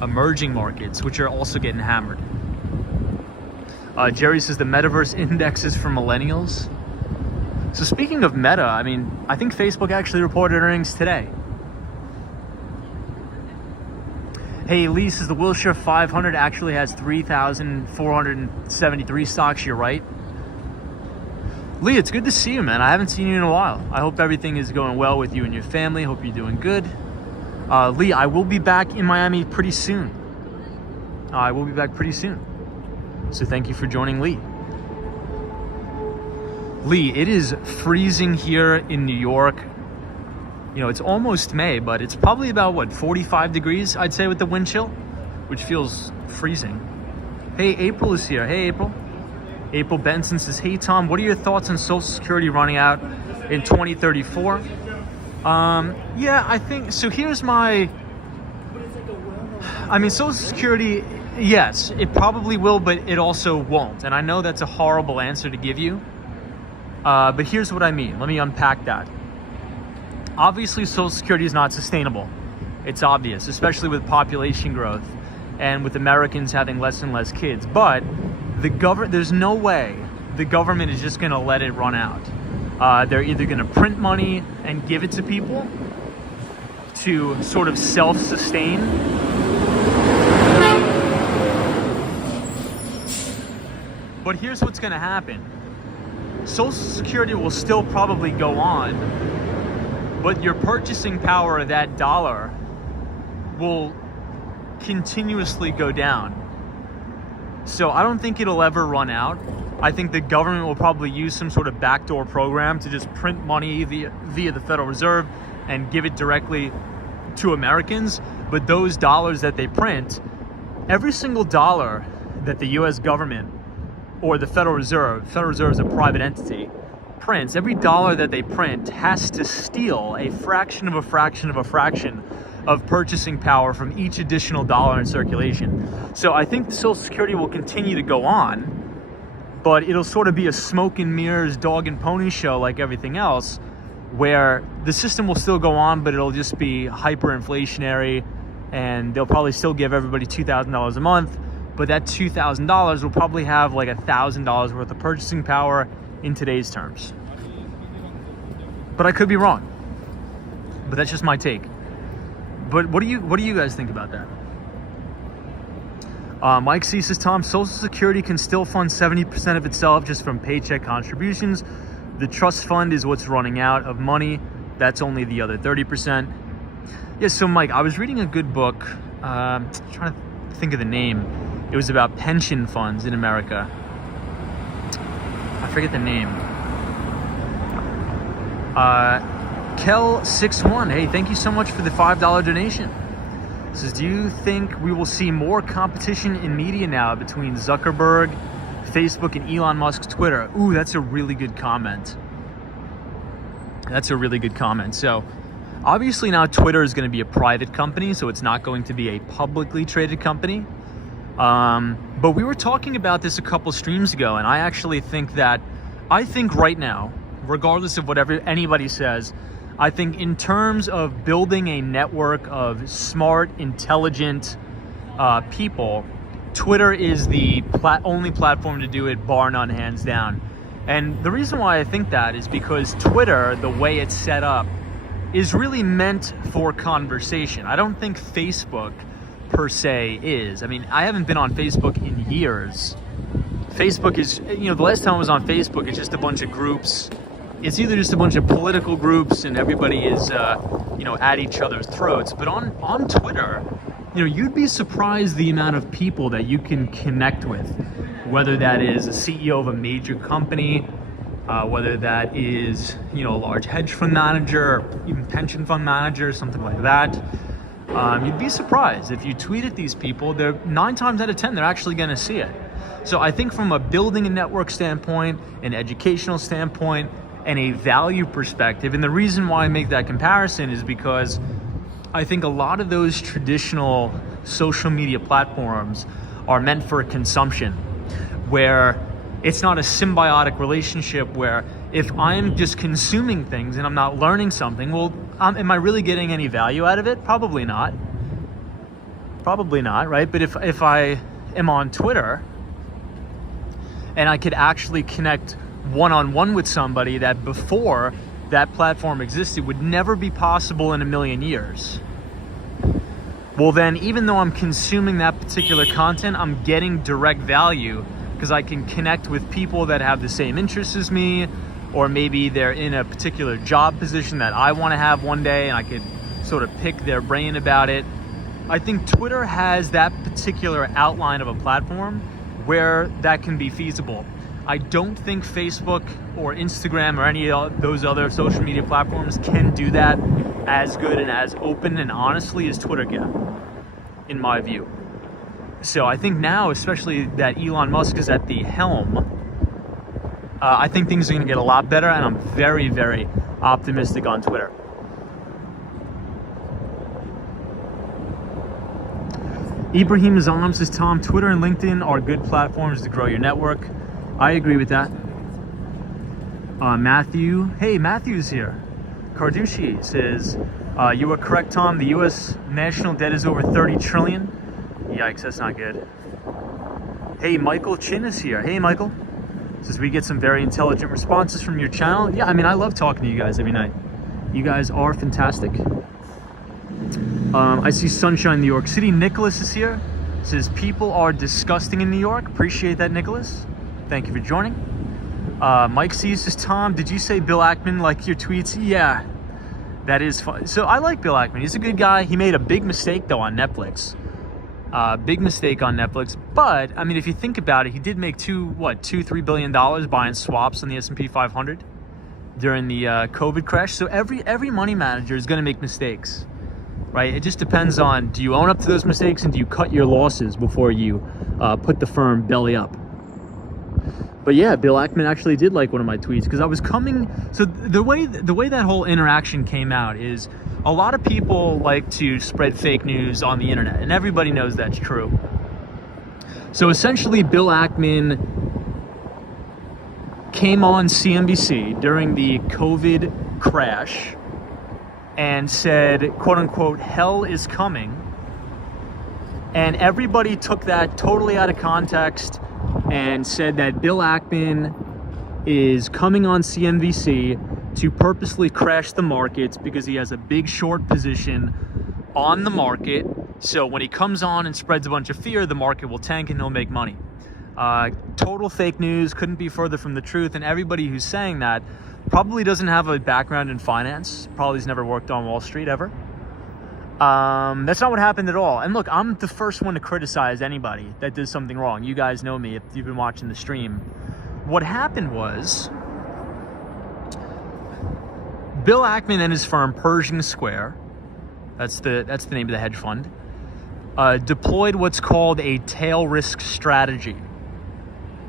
emerging markets, which are also getting hammered. Jerry says the metaverse index is for millennials. So speaking of meta, I mean, I think Facebook actually reported earnings today. Hey, Lee says the Wilshire 500 actually has 3,473 stocks. You're right. Lee, it's good to see you, man. I haven't seen you in a while. I hope everything is going well with you and your family. Hope you're doing good. Lee, I will be back in Miami pretty soon. So thank you for joining Lee. Lee, it is freezing here in New York. You know, it's almost May, but it's probably about, 45 degrees, I'd say, with the wind chill, which feels freezing. Hey, April is here. Hey, April. April Benson says, hey, Tom, what are your thoughts on Social Security running out in 2034? Yeah, I think, so here's my, I mean, Social Security, yes, it probably will, but it also won't. And I know that's a horrible answer to give you, but here's what I mean. Let me unpack that. Obviously, Social Security is not sustainable. It's obvious, especially with population growth and with Americans having less and less kids. But there's no way the government is just going to let it run out. They're either going to print money and give it to people to sort of self-sustain, but here's what's going to happen. Social Security will still probably go on, but your purchasing power of that dollar will continuously go down. So I don't think it'll ever run out. I think the government will probably use some sort of backdoor program to just print money via the Federal Reserve and give it directly to Americans. But those dollars that they print, every single dollar that the US government or the Federal Reserve is a private entity, prints, every dollar that they print has to steal a fraction of a fraction of a fraction of purchasing power from each additional dollar in circulation. So I think Social Security will continue to go on, but it'll sort of be a smoke and mirrors, dog and pony show like everything else, where the system will still go on, but it'll just be hyperinflationary, and they'll probably still give everybody $2,000 a month, but that $2,000 will probably have like $1,000 worth of purchasing power in today's terms. But I could be wrong. But that's just my take. But what do you guys think about that? Mike C says, Tom, Social Security can still fund 70% of itself just from paycheck contributions. The trust fund is what's running out of money. That's only the other 30%. Yeah, so Mike, I was reading a good book. I'm trying to think of the name. It was about pension funds in America. I forget the name. Kel61, hey, thank you so much for the $5 donation. It says, do you think we will see more competition in media now between Zuckerberg, Facebook, and Elon Musk's Twitter? Ooh, that's a really good comment. So obviously now Twitter is going to be a private company, so it's not going to be a publicly traded company. But we were talking about this a couple streams ago, and I actually think right now, regardless of whatever anybody says, I think in terms of building a network of smart, intelligent people, Twitter is the only platform to do it, bar none, hands down. And the reason why I think that is because Twitter, the way it's set up, is really meant for conversation. I don't think Facebook per se is. I mean, I haven't been on Facebook in years. Facebook is, the last time I was on Facebook, it's just a bunch of groups. It's either just a bunch of political groups and everybody is, at each other's throats. But on Twitter, you'd be surprised the amount of people that you can connect with, whether that is a CEO of a major company, whether that is, a large hedge fund manager, or even pension fund manager, something like that. You'd be surprised if you tweet at these people, 9 times out of 10, they're actually going to see it. So I think from a building a network standpoint, an educational standpoint, and a value perspective, and the reason why I make that comparison is because I think a lot of those traditional social media platforms are meant for consumption, where it's not a symbiotic relationship where if I'm just consuming things and I'm not learning something, well, am I really getting any value out of it? Probably not, right? But if I am on Twitter and I could actually connect one-on-one with somebody that before that platform existed would never be possible in a million years, well then, even though I'm consuming that particular content, I'm getting direct value because I can connect with people that have the same interests as me, or maybe they're in a particular job position that I want to have one day and I could sort of pick their brain about it. I think Twitter has that particular outline of a platform where that can be feasible. I don't think Facebook or Instagram or any of those other social media platforms can do that as good and as open and honestly as Twitter can, in my view. So I think now, especially that Elon Musk is at the helm, I think things are going to get a lot better, and I'm very, very optimistic on Twitter. Ibrahim Azam says, Tom, Twitter and LinkedIn are good platforms to grow your network. I agree with that. Matthew, hey, Matthew's here. Carducci says, you are correct, Tom. The U.S. national debt is over 30 trillion. Yikes, that's not good. Hey, Michael Chin is here. Hey, Michael. Says, we get some very intelligent responses from your channel. Yeah, I mean, I love talking to you guys every night. You guys are fantastic. I see sunshine, New York City. Nicholas is here. Says, people are disgusting in New York. Appreciate that, Nicholas. Thank you for joining. Mike sees says, Tom, did you say Bill Ackman liked your tweets? Yeah, that is fun. So I like Bill Ackman. He's a good guy. He made a big mistake, though, on Netflix. Big mistake on Netflix. But, I mean, if you think about it, he did make $3 billion buying swaps on the S&P 500 during the COVID crash. So every money manager is going to make mistakes, right? It just depends on, do you own up to those mistakes and do you cut your losses before you put the firm belly up? But yeah, Bill Ackman actually did like one of my tweets because I was coming. So the way that whole interaction came out is a lot of people like to spread fake news on the internet, and everybody knows that's true. So essentially, Bill Ackman came on CNBC during the COVID crash and said, quote unquote, hell is coming. And everybody took that totally out of context and said that Bill Ackman is coming on CNBC to purposely crash the markets because he has a big short position on the market. So when he comes on and spreads a bunch of fear, the market will tank and he'll make money. Total fake news, couldn't be further from the truth. And everybody who's saying that probably doesn't have a background in finance, probably has never worked on Wall Street ever. That's not what happened at all. And look, I'm the first one to criticize anybody that does something wrong. You guys know me if you've been watching the stream. What happened was Bill Ackman and his firm Pershing Square, that's the name of the hedge fund, deployed what's called a tail risk strategy.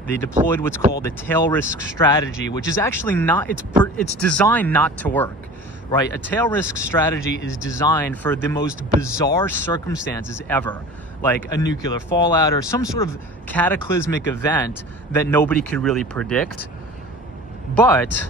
They deployed what's called a tail risk strategy, which is actually not, it's designed not to work. Right, a tail risk strategy is designed for the most bizarre circumstances ever, like a nuclear fallout or some sort of cataclysmic event that nobody could really predict. But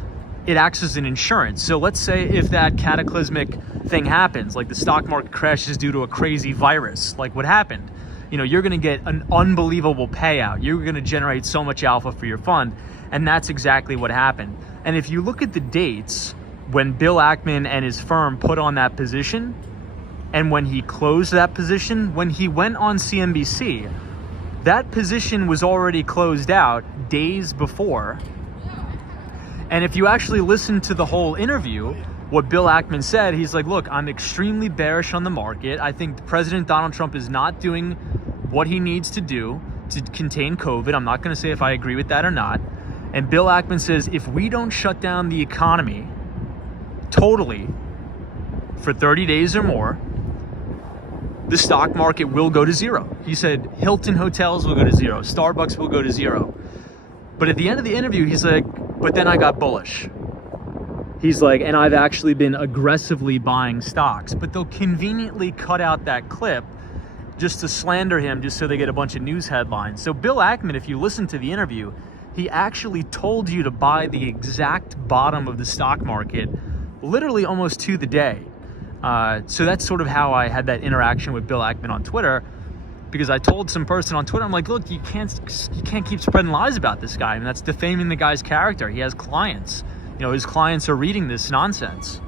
it acts as an insurance. So let's say if that cataclysmic thing happens, like the stock market crashes due to a crazy virus, like what happened, you're going to get an unbelievable payout. You're going to generate so much alpha for your fund, and that's exactly what happened. And if you look at the dates when Bill Ackman and his firm put on that position, and when he closed that position, when he went on CNBC, that position was already closed out days before. And if you actually listen to the whole interview, what Bill Ackman said, he's like, look, I'm extremely bearish on the market. I think President Donald Trump is not doing what he needs to do to contain COVID. I'm not going to say if I agree with that or not. And Bill Ackman says, if we don't shut down the economy totally for 30 days or more, the stock market will go to zero. He said Hilton hotels will go to zero, Starbucks will go to zero. But at the end of the interview, he's like, but then I got bullish. He's like, and I've actually been aggressively buying stocks. But they'll conveniently cut out that clip just to slander him, just so they get a bunch of news headlines. So Bill Ackman, if you listen to the interview, he actually told you to buy the exact bottom of the stock market literally almost to the day. So that's sort of how I had that interaction with Bill Ackman on Twitter, because I told some person on Twitter, I'm like, look, you can't keep spreading lies about this guy. I mean, that's defaming the guy's character. He has clients. His clients are reading this nonsense.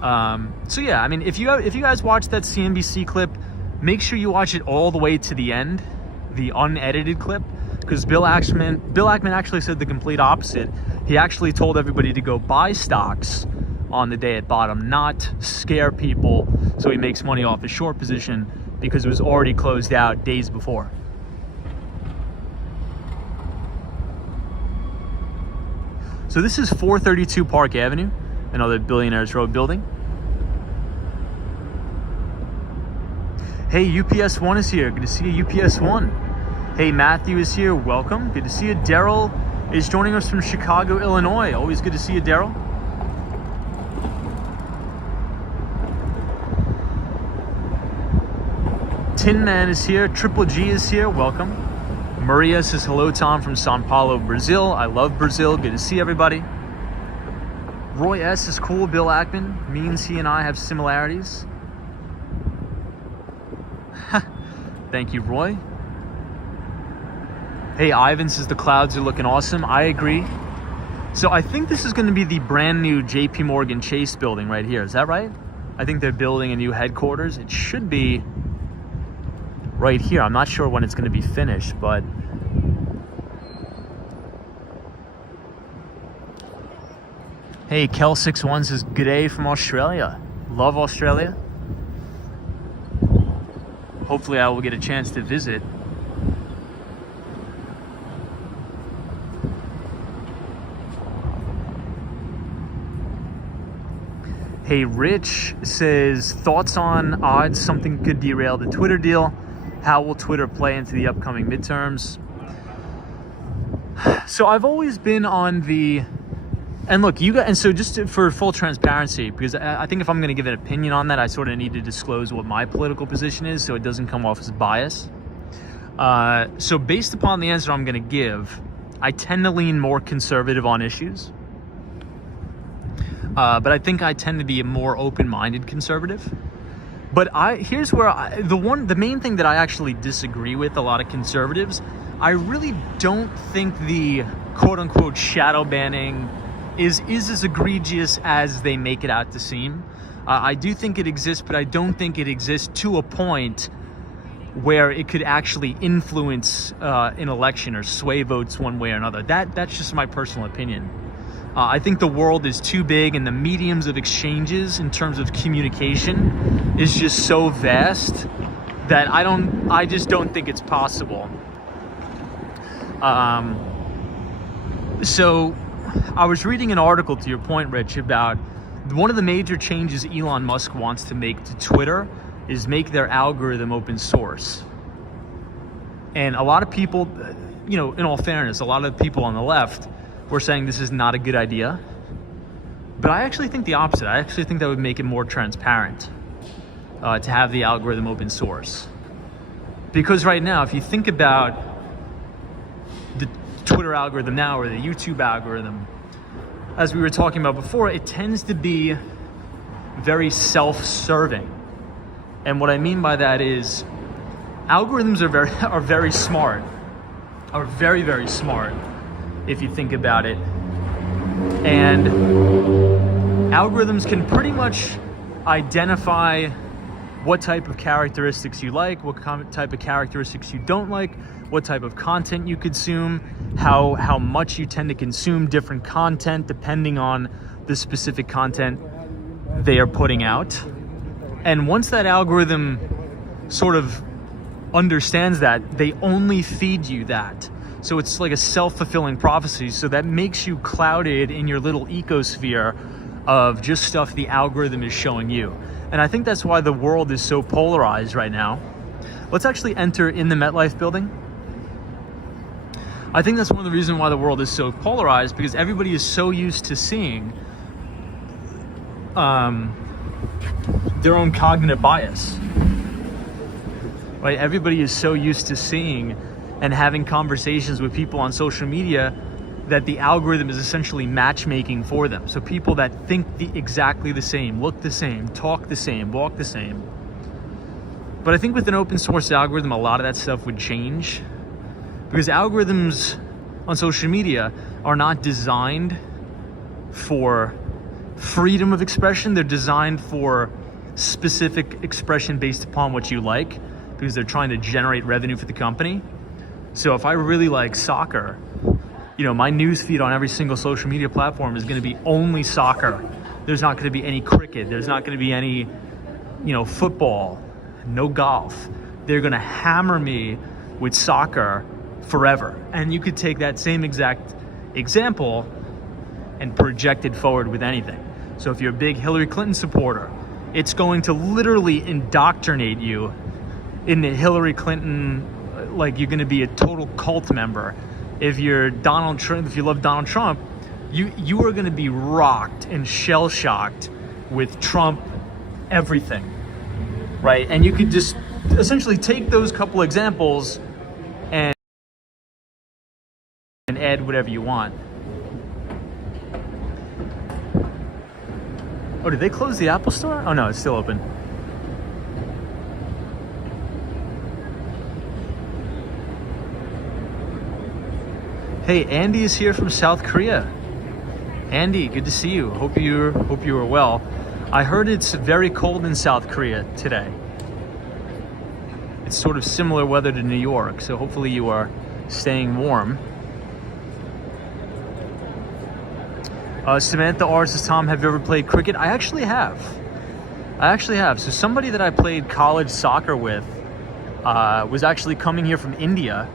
So yeah, I mean, if you guys watch that CNBC clip, make sure you watch it all the way to the end, the unedited clip, because Bill Ackman actually said the complete opposite. He actually told everybody to go buy stocks on the day at bottom, not scare people so he makes money off his short position because it was already closed out days before. So this is 432 Park Avenue, another Billionaires Road building. Hey, UPS 1 is here. Good to see you, UPS 1. Hey, Matthew is here. Welcome. Good to see you. Daryl is joining us from Chicago, Illinois. Always good to see you, Daryl. Tin Man is here. Triple G is here. Welcome. Maria says hello, Tom, from Sao Paulo, Brazil. I love Brazil. Good to see everybody. Roy S is cool. Bill Ackman means he and I have similarities. Thank you, Roy. Hey, Ivan says the clouds are looking awesome. I agree. So I think this is going to be the brand new JP Morgan Chase building right here. Is that right? I think they're building a new headquarters. It should be right here. I'm not sure when it's going to be finished, but Hey, Kel61 says, good day from Australia. Love Australia. Hopefully I will get a chance to visit. Hey, Rich says, thoughts on odds something could derail the Twitter deal? How will Twitter play into the upcoming midterms? So I've always been on the, and look, you guys, and so just for full transparency, because I think if I'm going to give an opinion on that, I sort of need to disclose what my political position is so it doesn't come off as bias. So based upon the answer I'm going to give, I tend to lean more conservative on issues. But I think I tend to be a more open-minded conservative. But here's where the main thing that I actually disagree with a lot of conservatives, I really don't think the quote-unquote shadow banning is as egregious as they make it out to seem. I do think it exists, but I don't think it exists to a point where it could actually influence an election or sway votes one way or another. That's just my personal opinion. I think the world is too big and the mediums of exchanges in terms of communication is just so vast that I just don't think it's possible. So I was reading an article, to your point, Rich, about one of the major changes Elon Musk wants to make to Twitter is make their algorithm open source. And a lot of people, in all fairness, a lot of people on the left were saying this is not a good idea. But I actually think the opposite. I actually think that would make it more transparent to have the algorithm open source. Because right now, if you think about the Twitter algorithm now or the YouTube algorithm, as we were talking about before, it tends to be very self-serving. And what I mean by that is algorithms are very smart, are very, very smart if you think about it. And algorithms can pretty much identify what type of characteristics you like, what type of characteristics you don't like, what type of content you consume, how much you tend to consume different content depending on the specific content they are putting out. And once that algorithm sort of understands that, they only feed you that. So it's like a self-fulfilling prophecy. So that makes you clouded in your little ecosphere of just stuff the algorithm is showing you. And I think that's why the world is so polarized right now. Let's actually enter in the MetLife building. I think that's one of the reasons why the world is so polarized, because everybody is so used to seeing their own cognitive bias. Right? Everybody is so used to seeing and having conversations with people on social media that the algorithm is essentially matchmaking for them. So people that think exactly the same, look the same, talk the same, walk the same. But I think with an open source algorithm, a lot of that stuff would change, because algorithms on social media are not designed for freedom of expression. They're designed for specific expression based upon what you like, because they're trying to generate revenue for the company. So if I really like soccer, my news feed on every single social media platform is going to be only soccer. There's not going to be any cricket. There's not going to be any, football, no golf. They're going to hammer me with soccer forever. And you could take that same exact example and project it forward with anything. So if you're a big Hillary Clinton supporter, it's going to literally indoctrinate you in the Hillary Clinton, like you're going to be a total cult member. If you're Donald Trump, if you love Donald Trump, you are going to be rocked and shell-shocked with Trump everything, right? And you could just essentially take those couple examples and add whatever you want. Oh, did they close the Apple Store? Oh no, it's still open. Hey, Andy is here from South Korea. Andy, good to see you. Hope you are well. I heard it's very cold in South Korea today. It's sort of similar weather to New York, so hopefully you are staying warm. Samantha R says, Tom, have you ever played cricket? I actually have. So somebody that I played college soccer with was actually coming here from India,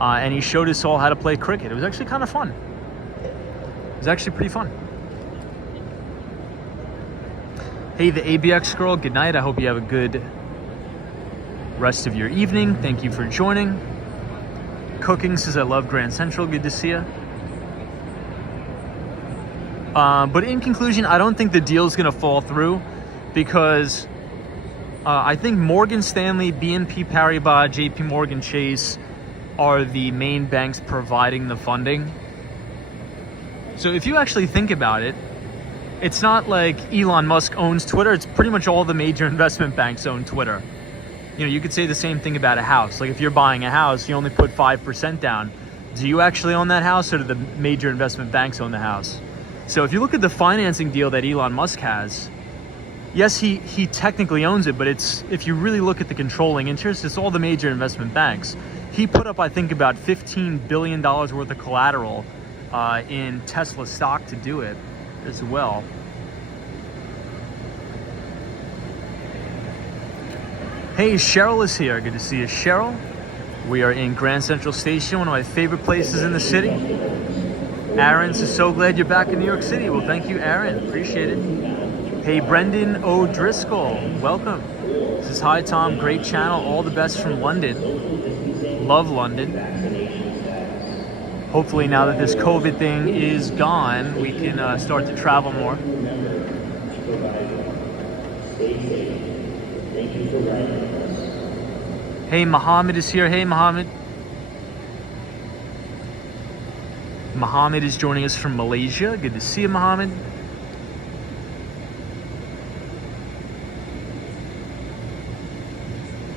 and he showed us all how to play cricket. It was actually kind of fun. It was actually pretty fun. Hey, the ABX girl, good night. I hope you have a good rest of your evening. Thank you for joining. Cooking says, I love Grand Central. Good to see you. But in conclusion, I don't think the deal is going to fall through because I think Morgan Stanley, BNP Paribas, JP Morgan Chase are the main banks providing the funding. So if you actually think about it, it's not like Elon Musk owns Twitter. It's pretty much all the major investment banks own Twitter. You know, you could say the same thing about a house. Like if you're buying a house, you only put 5% down. Do you actually own that house, or do the major investment banks own the house? So if you look at the financing deal that Elon Musk has, yes, he technically owns it, but it's, if you really look at the controlling interest, it's all the major investment banks. He put up, I think, about $15 billion worth of collateral in Tesla stock to do it as well. Hey, Cheryl is here. Good to see you, Cheryl. We are in Grand Central Station, one of my favorite places in the city. Aaron says, so glad you're back in New York City. Well, thank you, Aaron. Appreciate it. Hey, Brendan O'Driscoll. Welcome. Says, hi, Tom. Great channel. All the best from London. Love London. Hopefully, now that this COVID thing is gone, we can start to travel more. Hey, Mohammed is here. Hey, Mohammed. Mohammed is joining us from Malaysia. Good to see you, Mohammed.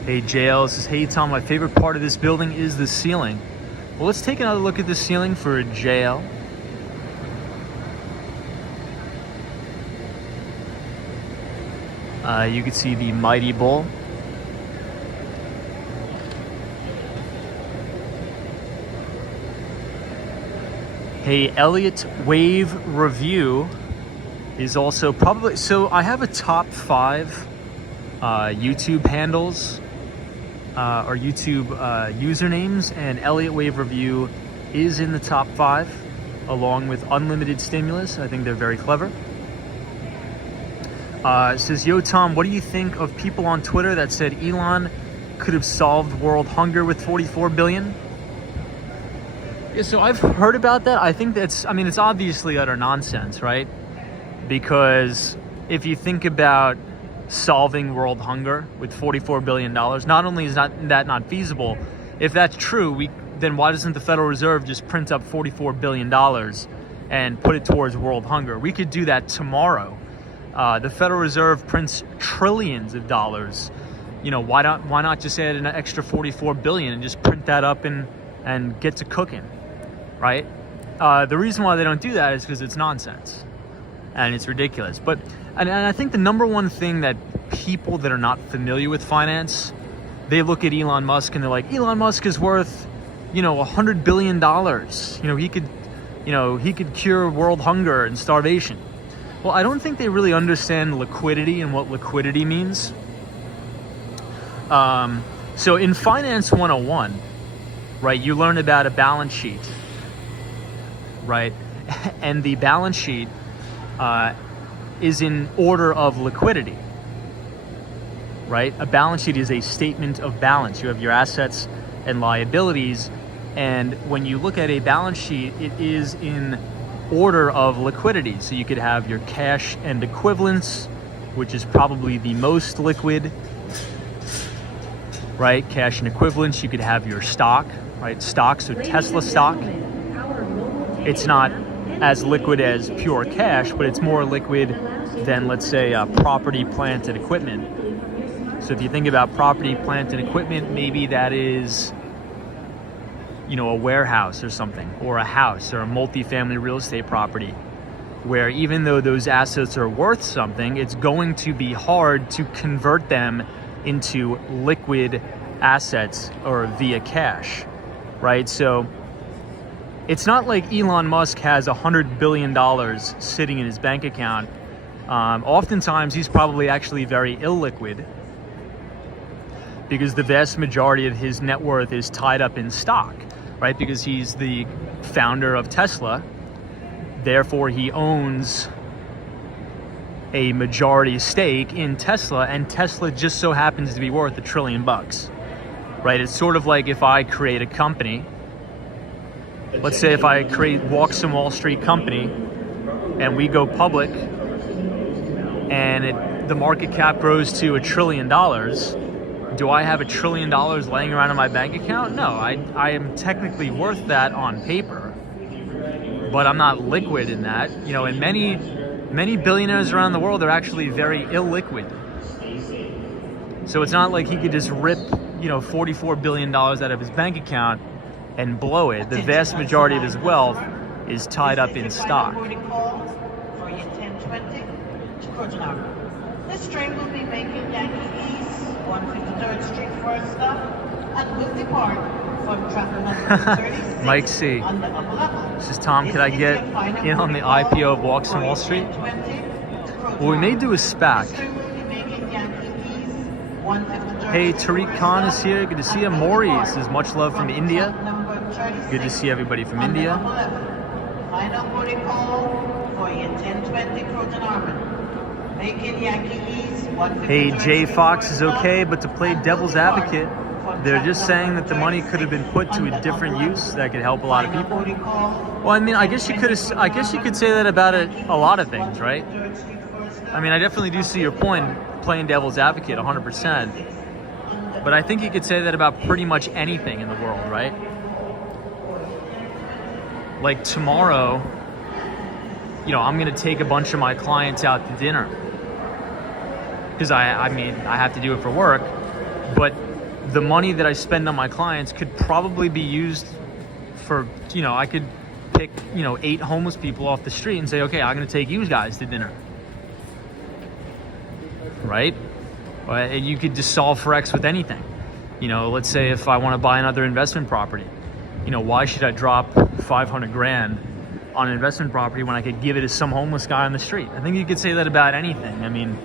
Hey, JL says, hey, Tom, my favorite part of this building is the ceiling. Well, let's take another look at the ceiling for JL. You can see the mighty bull. Hey, Elliott Wave Review is also probably, so I have a top 5 YouTube handles or YouTube usernames, and Elliott Wave Review is in the top 5 along with Unlimited Stimulus. I think they're very clever. It says, yo, Tom, what do you think of people on Twitter that said Elon could have solved world hunger with 44 billion? Yeah, so I've heard about that. I think that's, I mean, it's obviously utter nonsense, right? Because if you think about solving world hunger with $44 billion, not only is that not feasible, if that's true, then why doesn't the Federal Reserve just print up $44 billion and put it towards world hunger? We could do that tomorrow. The Federal Reserve prints trillions of dollars. You know, why not just add an extra 44 billion and just print that up and get to cooking, right? The reason why they don't do that is because it's nonsense and it's ridiculous. But and I think the number one thing that people that are not familiar with finance, they look at Elon Musk and they're like, Elon Musk is worth, $100 billion. He could cure world hunger and starvation. Well, I don't think they really understand liquidity and what liquidity means. So in Finance 101, right, you learn about a balance sheet, right? And the balance sheet is in order of liquidity, right? A balance sheet is a statement of balance. You have your assets and liabilities, and when you look at a balance sheet, it is in order of liquidity. So you could have your cash and equivalents, which is probably the most liquid, right? Cash and equivalents. You could have your stock, right? Stock, so Tesla stock. It's not as liquid as pure cash, but it's more liquid than, let's say, property, plant, and equipment. So if you think about property, plant, and equipment, maybe that is, a warehouse or something, or a house, or a multifamily real estate property, where even though those assets are worth something, it's going to be hard to convert them into liquid assets or via cash, right? So It's not like Elon Musk has $100 billion sitting in his bank account. Oftentimes, he's probably actually very illiquid because the vast majority of his net worth is tied up in stock, right? Because he's the founder of Tesla. Therefore, he owns a majority stake in Tesla, and Tesla just so happens to be worth $1 trillion, right? It's sort of like if I create a company. Let's say if I create Walk Some Wall Street company and we go public and the market cap grows to $1 trillion, do I have $1 trillion laying around in my bank account? No, I am technically worth that on paper, but I'm not liquid in that. You know, and many billionaires around the world are actually very illiquid. So it's not like he could just rip, you know, $44 billion out of his bank account and blow it. The vast majority of his wealth is tied up in stock. This train will be making Yankee East, 153rd Street first stop, and will depart from track number 36 Mike C. on the upper level. This is Tom. Can I get in on the IPO of Walk Some Wall Street? Well, we may do a SPAC. Hey, Tariq Khan is here. Good to see you. Maurice is much love from India. Good to see everybody from India. Final protocol for your 1020 Croton Armor. Making Yankee East, 153rd Hey, Jay Street Fox first is stop, okay, but to play and devil's will depart advocate, from they're track just saying number that the money could have been 36 put to on a the different upper use level. that could help a lot of Final people. protocol Well, I mean, I guess you could say that about a lot of things, right? I mean, I definitely do see your point, playing devil's advocate 100%. But I think you could say that about pretty much anything in the world, right? Like tomorrow, you know, I'm going to take a bunch of my clients out to dinner. Because I mean, I have to do it for work. But the money that I spend on my clients could probably be used for, you know, I could pick, you know, 8 homeless people off the street and say, okay, I'm going to take you guys to dinner. Right? And you could just solve for X with anything. You know, let's say if I want to buy another investment property, you know, why should I drop 500 grand on an investment property when I could give it to some homeless guy on the street? I think you could say that about anything. I mean,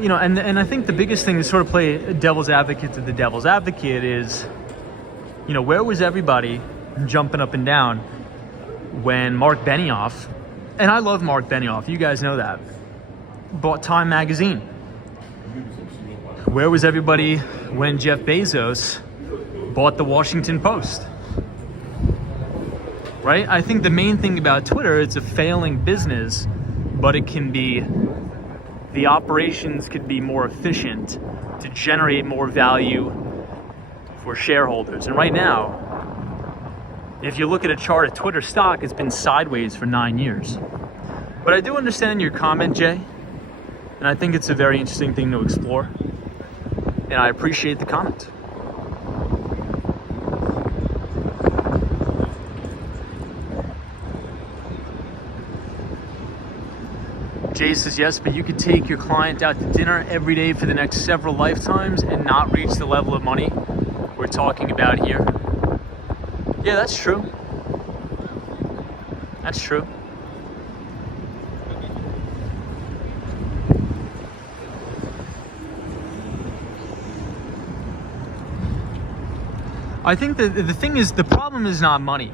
you know, and I think the biggest thing to sort of play devil's advocate to the devil's advocate is, you know, where was everybody jumping up and down when Mark Benioff, and I love Mark Benioff, you guys know that, bought Time magazine? Where was everybody when Jeff Bezos bought the Washington Post? Right? I think the main thing about Twitter, it's a failing business, but it can be, the operations could be more efficient to generate more value for shareholders. And right now, if you look at a chart of Twitter stock, it's been sideways for 9 years. But I do understand your comment, Jay, and I think it's a very interesting thing to explore. And I appreciate the comment. Jay says yes, but you could take your client out to dinner every day for the next several lifetimes and not reach the level of money we're talking about here. Yeah, that's true. That's true. I think that the thing is, the problem is not money,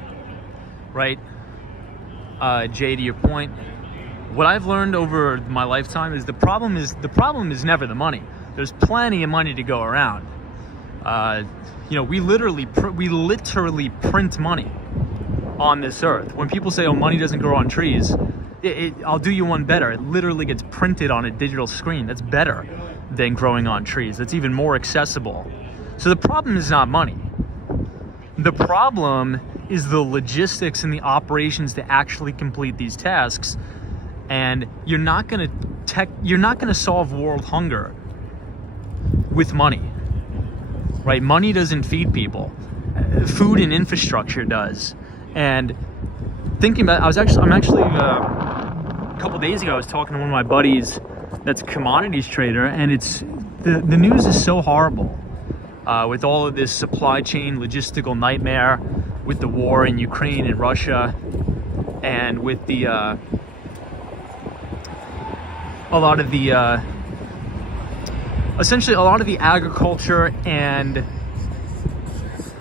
right? Jay, to your point, what I've learned over my lifetime is the problem is never the money. There's plenty of money to go around. You know, we literally print money on this earth. When people say, "Oh, money doesn't grow on trees," I'll do you one better. It literally gets printed on a digital screen. That's better than growing on trees. That's even more accessible. So the problem is not money. The problem is the logistics and the operations to actually complete these tasks. And you're not going to solve world hunger with money, right? Money doesn't feed people. Food and infrastructure does. And thinking about, I'm actually a couple days ago, I was talking to one of my buddies that's a commodities trader, and it's the news is so horrible with all of this supply chain logistical nightmare. with the war in Ukraine and Russia, and with the a lot of the essentially a lot of the agriculture, and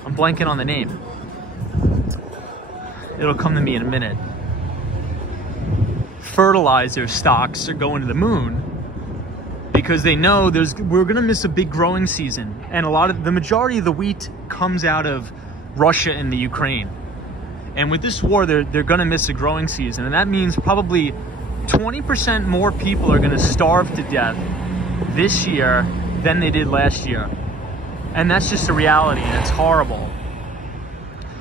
I'm blanking on the name. It'll come to me in a minute. Fertilizer stocks are going to the moon because they know we're going to miss a big growing season, and the majority of the wheat comes out of Russia and the Ukraine. And with this war, they're going to miss a growing season, and that means probably 20% more people are going to starve to death this year than they did last year. And that's just a reality, and it's horrible.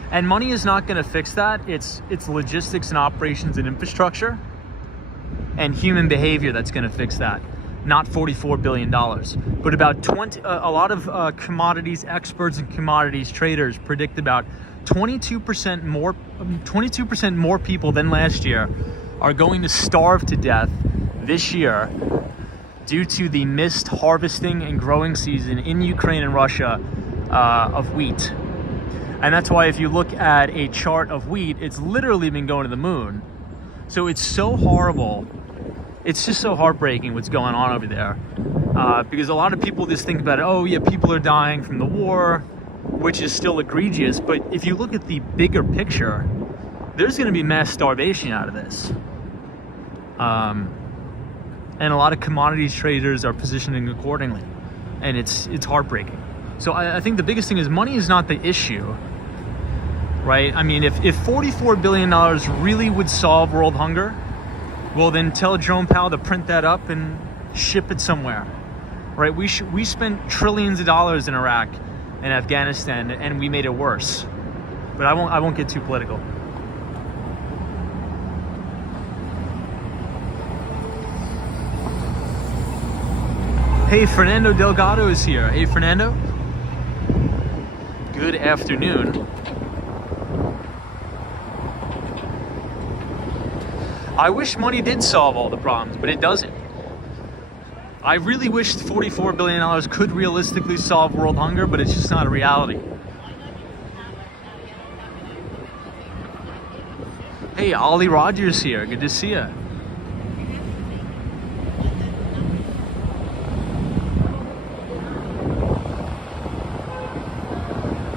And money is not going to fix that. It's logistics and operations and infrastructure and human behavior that's going to fix that. Not $44 billion, but about a lot of commodities experts and commodities traders predict about 22% more people than last year are going to starve to death this year due to the missed harvesting and growing season in Ukraine and Russia of wheat. And that's why if you look at a chart of wheat, it's literally been going to the moon. So it's so horrible. It's just so heartbreaking what's going on over there. Because a lot of people just think about it, oh yeah, people are dying from the war, which is still egregious. But if you look at the bigger picture, there's going to be mass starvation out of this. And a lot of commodities traders are positioning accordingly. And it's heartbreaking. So I think the biggest thing is money is not the issue, right? I mean, if $44 billion really would solve world hunger, well, then tell Jerome Powell to print that up and ship it somewhere, right? We spent trillions of dollars in Iraq and Afghanistan, and we made it worse. But I won't get too political. Hey, Fernando Delgado is here. Hey, Fernando. Good afternoon. I wish money did solve all the problems, but it doesn't. I really wish $44 billion could realistically solve world hunger, but it's just not a reality. Hey, Ollie Rogers here. Good to see you.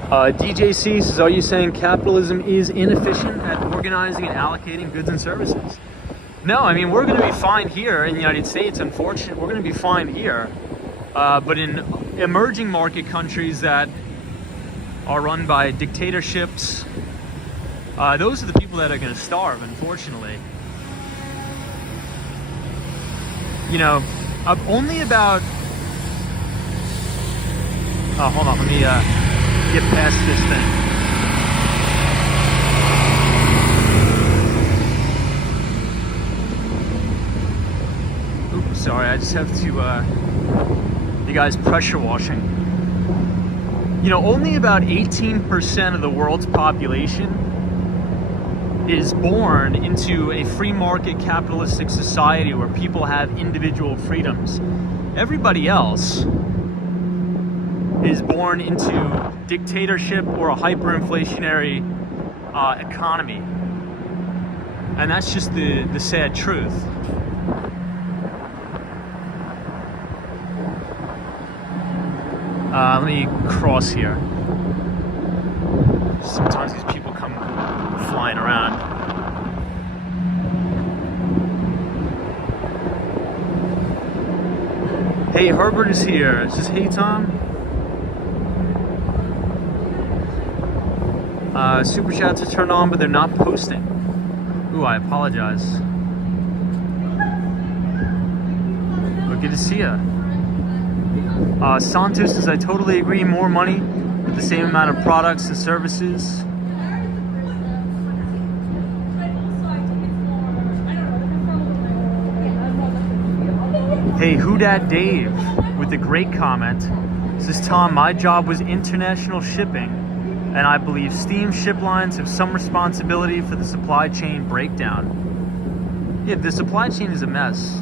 DJC says, are you saying capitalism is inefficient at organizing and allocating goods and services? No, I mean, we're going to be fine here in the United States, unfortunately. We're going to be fine here. But in emerging market countries that are run by dictatorships, those are the people that are going to starve, unfortunately. You know, only about... Oh, hold on, let me get past this thing. Sorry, I just have to, you guys pressure washing. You know, only about 18% of the world's population is born into a free market capitalistic society where people have individual freedoms. Everybody else is born into dictatorship or a hyperinflationary economy. And that's just the sad truth. Let me cross here. Sometimes these people come flying around. Hey, Herbert is here. It says, hey, Tom. Super chats are turned on, but they're not posting. Ooh, I apologize. But good to see ya. Santos says, I totally agree. More money with the same amount of products and services. Hey, Who Dat Dave with a great comment says, Tom, my job was international shipping, and I believe steam ship lines have some responsibility for the supply chain breakdown. Yeah, the supply chain is a mess.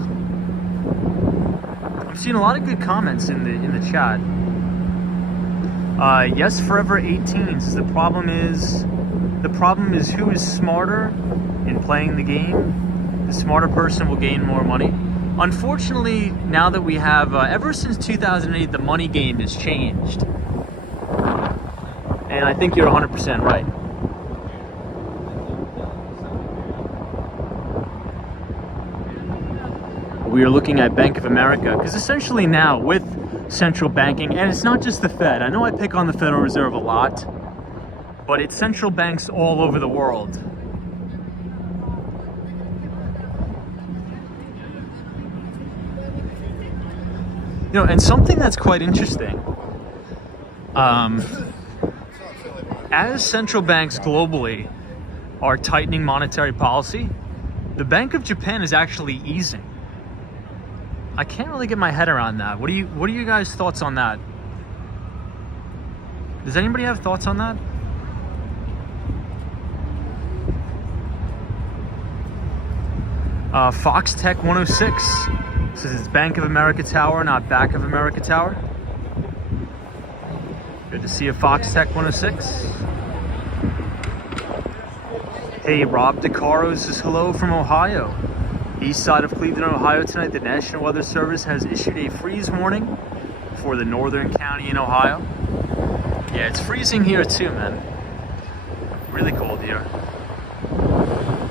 I've seen a lot of good comments in the chat. Yes, Forever 18 says the problem is The problem is, who is smarter in playing the game? The smarter person will gain more money. Unfortunately, now that we have, ever since 2008, the money game has changed. And I think you're 100% right. We are looking at Bank of America, because essentially now with central banking, and it's not just the Fed. I know I pick on the Federal Reserve a lot, but it's central banks all over the world. You know, and something that's quite interesting, as central banks globally are tightening monetary policy, the Bank of Japan is actually easing. I can't really get my head around that. What are you guys' thoughts on that? Does anybody have thoughts on that? Fox Tech 106 says it's Bank of America Tower, not Back of America Tower. Good to see you, Fox Tech 106. Hey, Rob DeCaro says hello from Ohio. East side of Cleveland, Ohio tonight, the National Weather Service has issued a freeze warning for the northern county in Ohio. Yeah, it's freezing here too, man. Really cold here.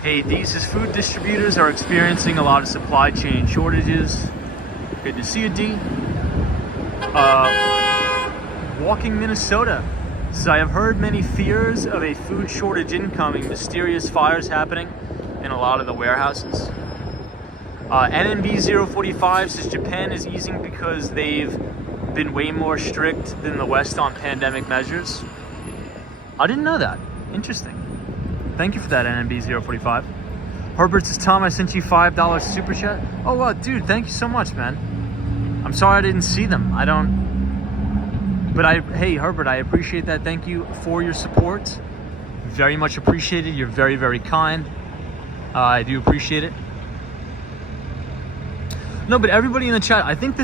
Hey, these is food distributors are experiencing a lot of supply chain shortages. Good to see you, D. Walking Minnesota says, I have heard many fears of a food shortage incoming, mysterious fires happening in a lot of the warehouses. NNB 045 says Japan is easing because they've been way more strict than the West on pandemic measures. I didn't know that. Interesting. Thank you for that, NNB 045. Herbert says, Tom, I sent you $5 super chat. Oh, wow, dude, thank you so much, man. I'm sorry I didn't see them. Hey, Herbert, I appreciate that. Thank you for your support. Very much appreciated. You're very, very kind. I do appreciate it. No, but everybody in the chat, I think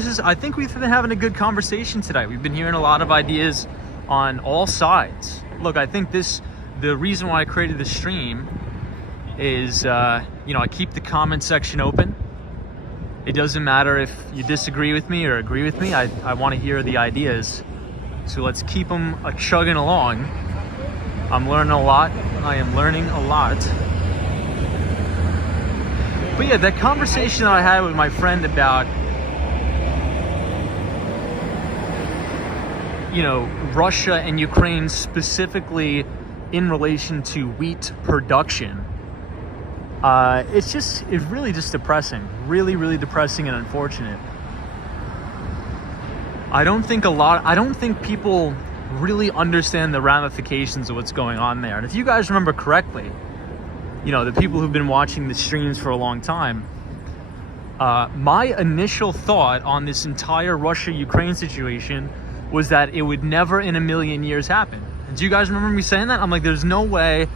we've been having a good conversation today. We've been hearing a lot of ideas on all sides. Look, I think the reason why I created this stream is, I keep the comment section open. It doesn't matter if you disagree with me or agree with me. I want to hear the ideas. So let's keep them chugging along. I'm learning a lot. I am learning a lot. But yeah, that conversation that I had with my friend about, Russia and Ukraine specifically in relation to wheat production, it's really just depressing. Really, really depressing and unfortunate. I don't think people really understand the ramifications of what's going on there. And if you guys remember correctly, the people who've been watching the streams for a long time, my initial thought on this entire Russia-Ukraine situation was that it would never in a million years happen. Do you guys remember me saying that? I'm like, there's no way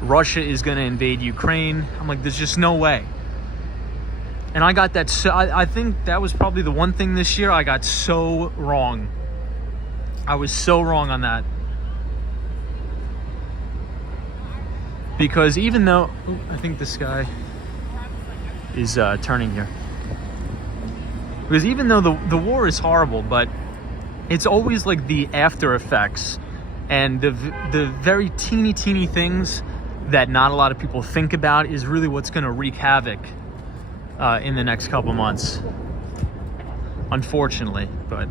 Russia is going to invade Ukraine. I'm like, there's just no way. And I got that. So I think that was probably the one thing this year I got so wrong. I was so wrong on that. Because even though, I think this guy is turning here. Because even though the war is horrible, but it's always like the after effects and the very teeny things that not a lot of people think about is really what's going to wreak havoc in the next couple months, unfortunately. But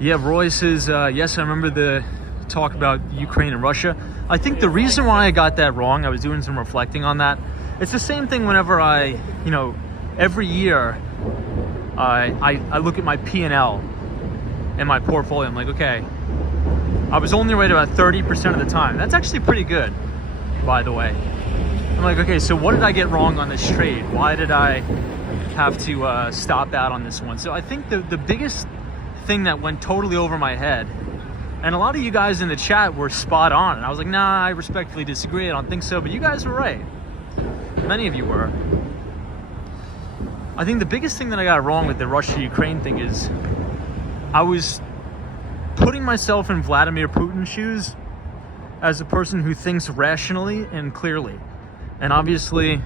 yeah, Roy says, yes, I remember the talk about Ukraine and Russia. I think the reason why I got that wrong, I was doing some reflecting on that. It's the same thing whenever I, every year I look at my P&L and my portfolio. I'm like, okay, I was only right about 30% of the time. That's actually pretty good, by the way. I'm like, okay, so what did I get wrong on this trade? Why did I have to stop out on this one? So I think the biggest thing that went totally over my head, and a lot of you guys in the chat were spot on, and I was like, nah, I respectfully disagree, I don't think so, but you guys were right. Many of you were. I think the biggest thing that I got wrong with the Russia-Ukraine thing is I was putting myself in Vladimir Putin's shoes as a person who thinks rationally and clearly. And obviously,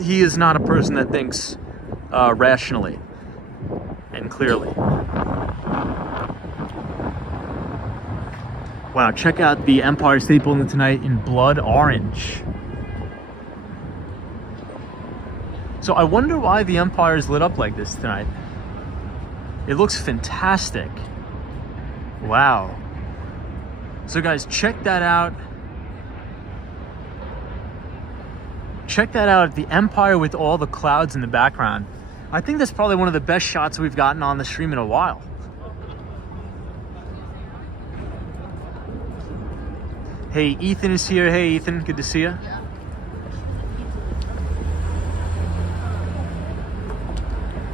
he is not a person that thinks rationally and clearly. Wow, check out the Empire State Building tonight in blood orange. So I wonder why the Empire is lit up like this tonight. It looks fantastic. Wow. So guys, check that out. Check that out, the Empire with all the clouds in the background. I think that's probably one of the best shots we've gotten on the stream in a while. Hey, Ethan is here. Hey, Ethan, good to see you.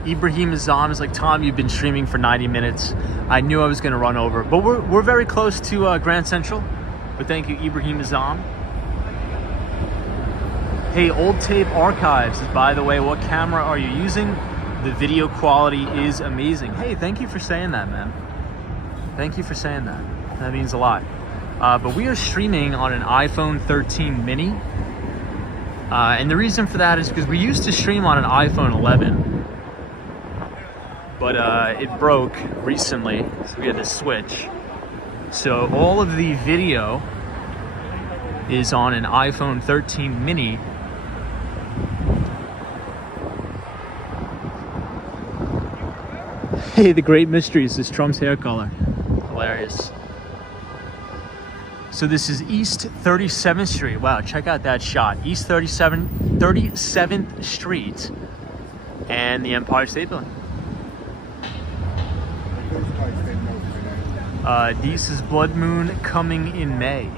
Ibrahim Azam is like, Tom, you've been streaming for 90 minutes. I knew I was going to run over. But we're very close to Grand Central. But thank you, Ibrahim Azam. Hey, Old Tape Archives, by the way, what camera are you using? The video quality is amazing. Hey, thank you for saying that, man. Thank you for saying that. That means a lot. But we are streaming on an iPhone 13 mini. And the reason for that is because we used to stream on an iPhone 11. But it broke recently, so we had to switch. So all of the video is on an iPhone 13 mini. Hey, the great mysteries is Trump's hair color. Hilarious. So this is East 37th Street. Wow, check out that shot. East 37th Street and the Empire State Building. This is Blood Moon coming in May.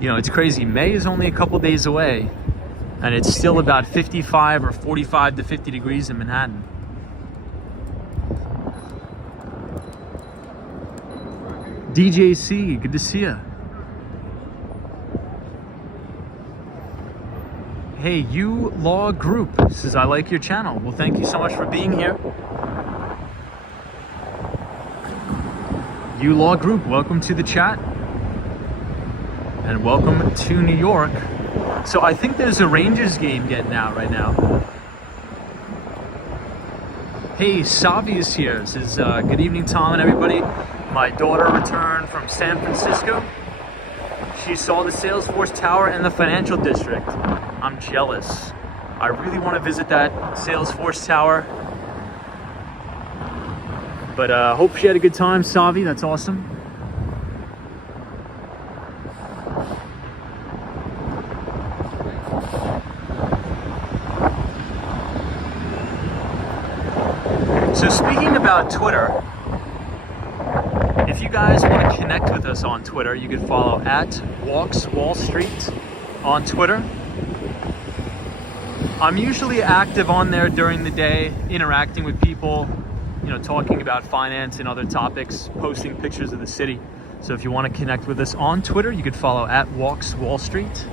You know, it's crazy. May is only a couple days away, and it's still about 55 or 45 to 50 degrees in Manhattan. DJC, good to see you. Hey, you Law Group says, I like your channel. Well, thank you so much for being here. You Law Group, welcome to the chat. And welcome to New York. So I think there's a Rangers game getting out right now. Hey, Savi is here. Says, good evening, Tom and everybody. My daughter returned from San Francisco. She saw the Salesforce Tower and the Financial District. I'm jealous. I really want to visit that Salesforce Tower. But hope she had a good time, Savi. That's awesome. So speaking about Twitter, if you guys want to connect with us on Twitter, you can follow at Walks Wall Street on Twitter. I'm usually active on there during the day, interacting with people, you know, talking about finance and other topics, posting pictures of the city. So if you want to connect with us on Twitter, you could follow at Walks Wall Street.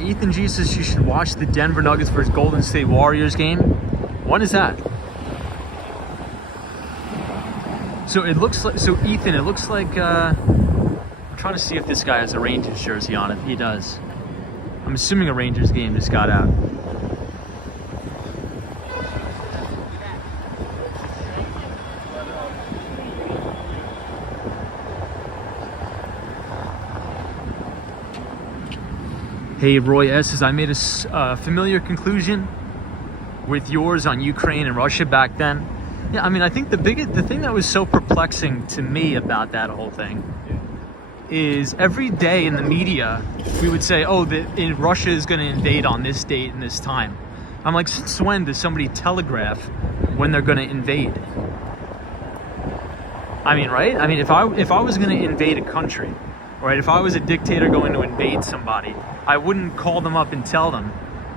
Ethan G says you should watch the Denver Nuggets versus Golden State Warriors game. When is that? So it looks like, so Ethan, it looks like, I'm trying to see if this guy has a Rangers jersey on it. He does. I'm assuming a Rangers game just got out. Hey, Roy S says, I made a familiar conclusion with yours on Ukraine and Russia back then. Yeah, I mean, I think the thing that was so perplexing to me about that whole thing is every day in the media, we would say, oh, Russia is going to invade on this date and this time. I'm like, since when does somebody telegraph when they're going to invade? I mean, right? I mean, if I was going to invade a country, right, if I was a dictator going to invade somebody, I wouldn't call them up and tell them,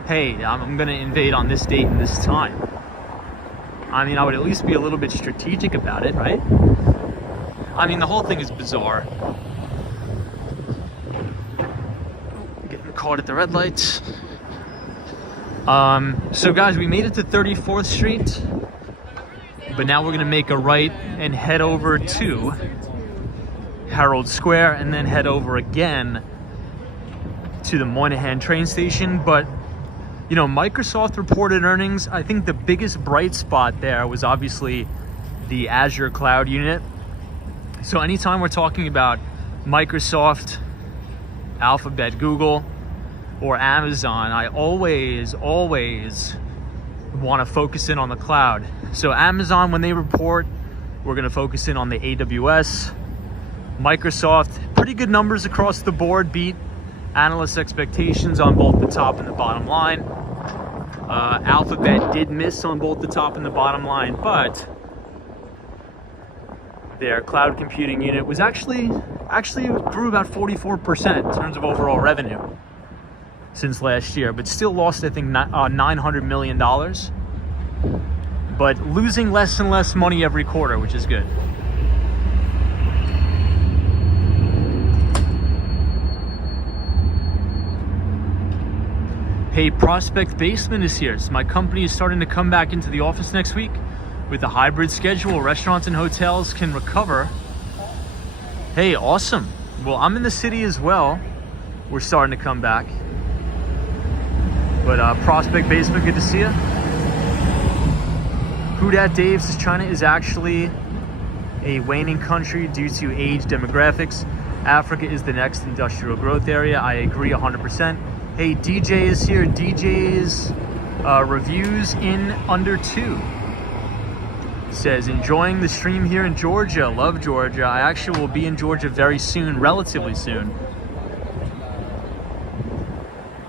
hey, I'm going to invade on this date and this time. I mean, I would at least be a little bit strategic about it, right? I mean, the whole thing is bizarre. Getting caught at the red lights. So guys, we made it to 34th Street, but now we're gonna make a right and head over to Herald Square and then head over again to the Moynihan train station. But you know, Microsoft reported earnings. I think the biggest bright spot there was obviously the Azure cloud unit. So anytime we're talking about Microsoft, Alphabet, Google, or Amazon, I always want to focus in on the cloud. So Amazon, when they report, we're going to focus in on the AWS. Microsoft, pretty good numbers across the board, beat analyst expectations on both the top and the bottom line. Alphabet did miss on both the top and the bottom line, but their cloud computing unit was actually grew about 44% in terms of overall revenue since last year, but still lost, I think, $900 million, but losing less and less money every quarter, which is good. Hey, Prospect Basement is here. So my company is starting to come back into the office next week with a hybrid schedule. Restaurants and hotels can recover. Hey, awesome. Well, I'm in the city as well. We're starting to come back. But Prospect Basement, good to see you. Who Dat Dave says China is actually a waning country due to age demographics. Africa is the next industrial growth area. I agree 100%. Hey, DJ is here. DJ's reviews in under 2. Says, enjoying the stream here in Georgia. Love Georgia. I actually will be in Georgia very soon, relatively soon.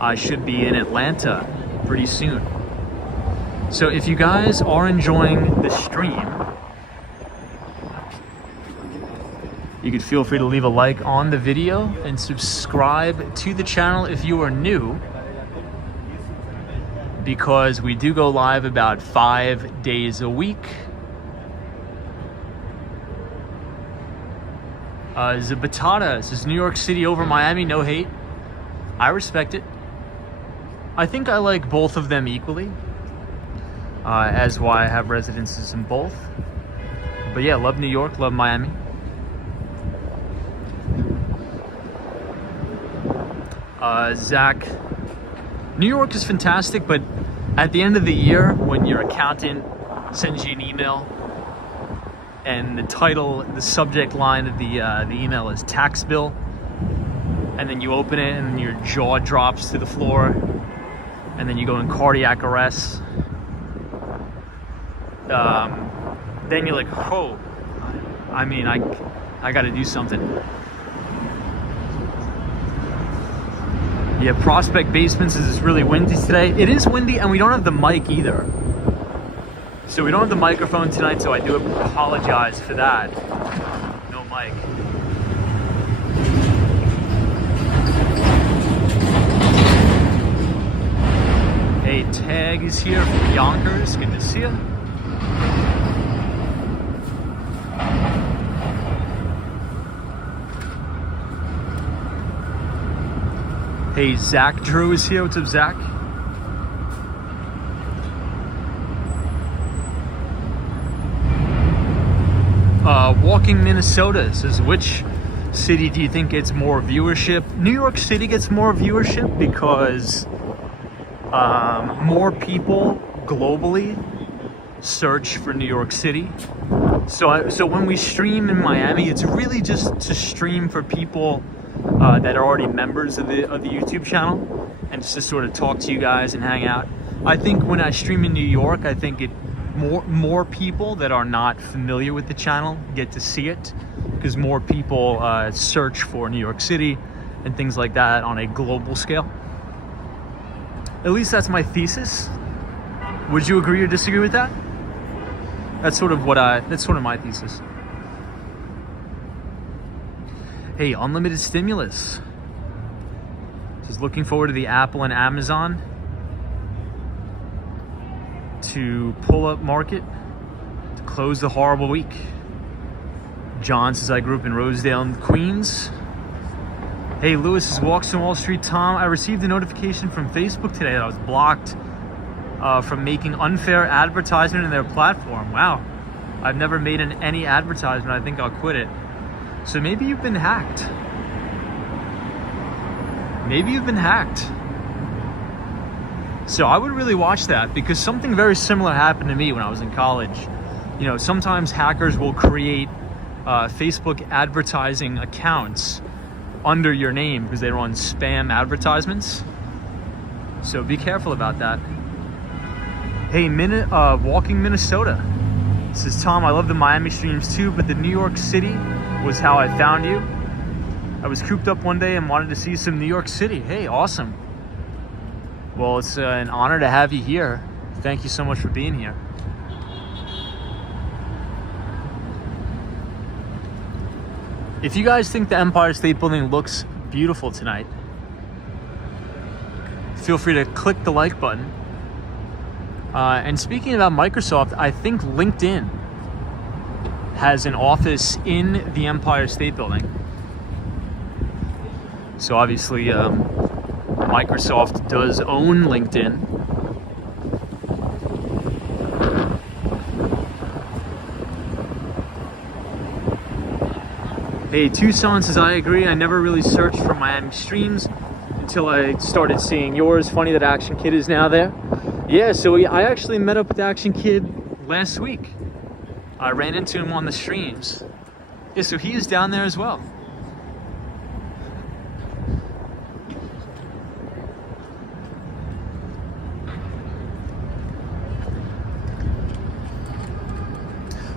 I should be in Atlanta pretty soon. So if you guys are enjoying the stream, you could feel free to leave a like on the video and subscribe to the channel if you are new, because we do go live about 5 days a week. Zabatata says New York City over Miami, no hate. I respect it. I think I like both of them equally, as why I have residences in both. But yeah, love New York, love Miami. Zach, New York is fantastic, but at the end of the year, when your accountant sends you an email and the title, the subject line of the email is tax bill, and then you open it and your jaw drops to the floor, and then you go in cardiac arrest, then you're like, oh, I mean, I got to do something. Yeah, Prospect Basements is really windy today. It is windy, and we don't have the mic either. So we don't have the microphone tonight, so I do apologize for that. No mic. Hey, Tag is here from Yonkers. Good to see you. Hey, Zach Drew is here. What's up, Zach? Walking Minnesota says, which city do you think gets more viewership? New York City gets more viewership because more people globally search for New York City. So when we stream in Miami, it's really just to stream for people that are already members of the YouTube channel, and just to sort of talk to you guys and hang out. I think when I stream in New York, I think more people that are not familiar with the channel get to see it, because more people search for New York City and things like that on a global scale. At least that's my thesis. Would you agree or disagree with that? That's sort of my thesis. Hey, unlimited stimulus. Just looking forward to the Apple and Amazon to pull up market to close the horrible week. John says, I grew up in Rosedale, Queens. Hey, Lewis says, walks on Wall Street. Tom, I received a notification from Facebook today that I was blocked from making unfair advertisement in their platform. Wow. I've never made any advertisement. I think I'll quit it. So maybe you've been hacked. Maybe you've been hacked. So I would really watch that, because something very similar happened to me when I was in college. You know, sometimes hackers will create Facebook advertising accounts under your name because they run spam advertisements. So be careful about that. Hey, Walking Minnesota. This is Tom. I love the Miami streams too, but the New York City was how I found you. I was cooped up one day and wanted to see some New York City. Hey, awesome. Well, it's an honor to have you here. Thank you so much for being here. If you guys think the Empire State Building looks beautiful tonight, feel free to click the like button. And speaking about Microsoft, I think LinkedIn has an office in the Empire State Building. So obviously, Microsoft does own LinkedIn. Hey, Tucson says, I agree. I never really searched for Miami streams until I started seeing yours. Funny that Action Kid is now there. Yeah, so I actually met up with Action Kid last week. I ran into him on the streams. Yeah, so he is down there as well.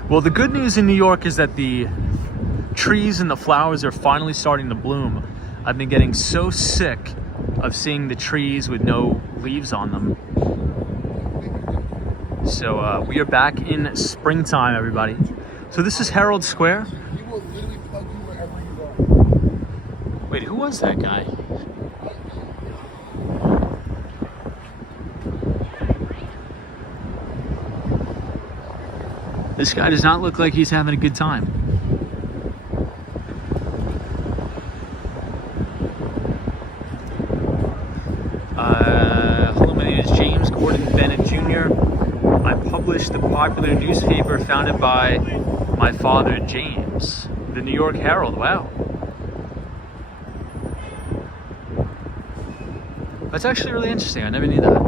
Well, the good news in New York is that the trees and the flowers are finally starting to bloom. I've been getting so sick of seeing the trees with no leaves on them. So we are back in springtime, everybody. So this is Herald Square. He will literally plug you wherever you are. Wait, who was that guy? This guy does not look like he's having a good time. Hello, my name is James Gordon Bennett Jr. I published the popular newspaper founded by my father, James. The New York Herald. Wow. That's actually really interesting. I never knew that.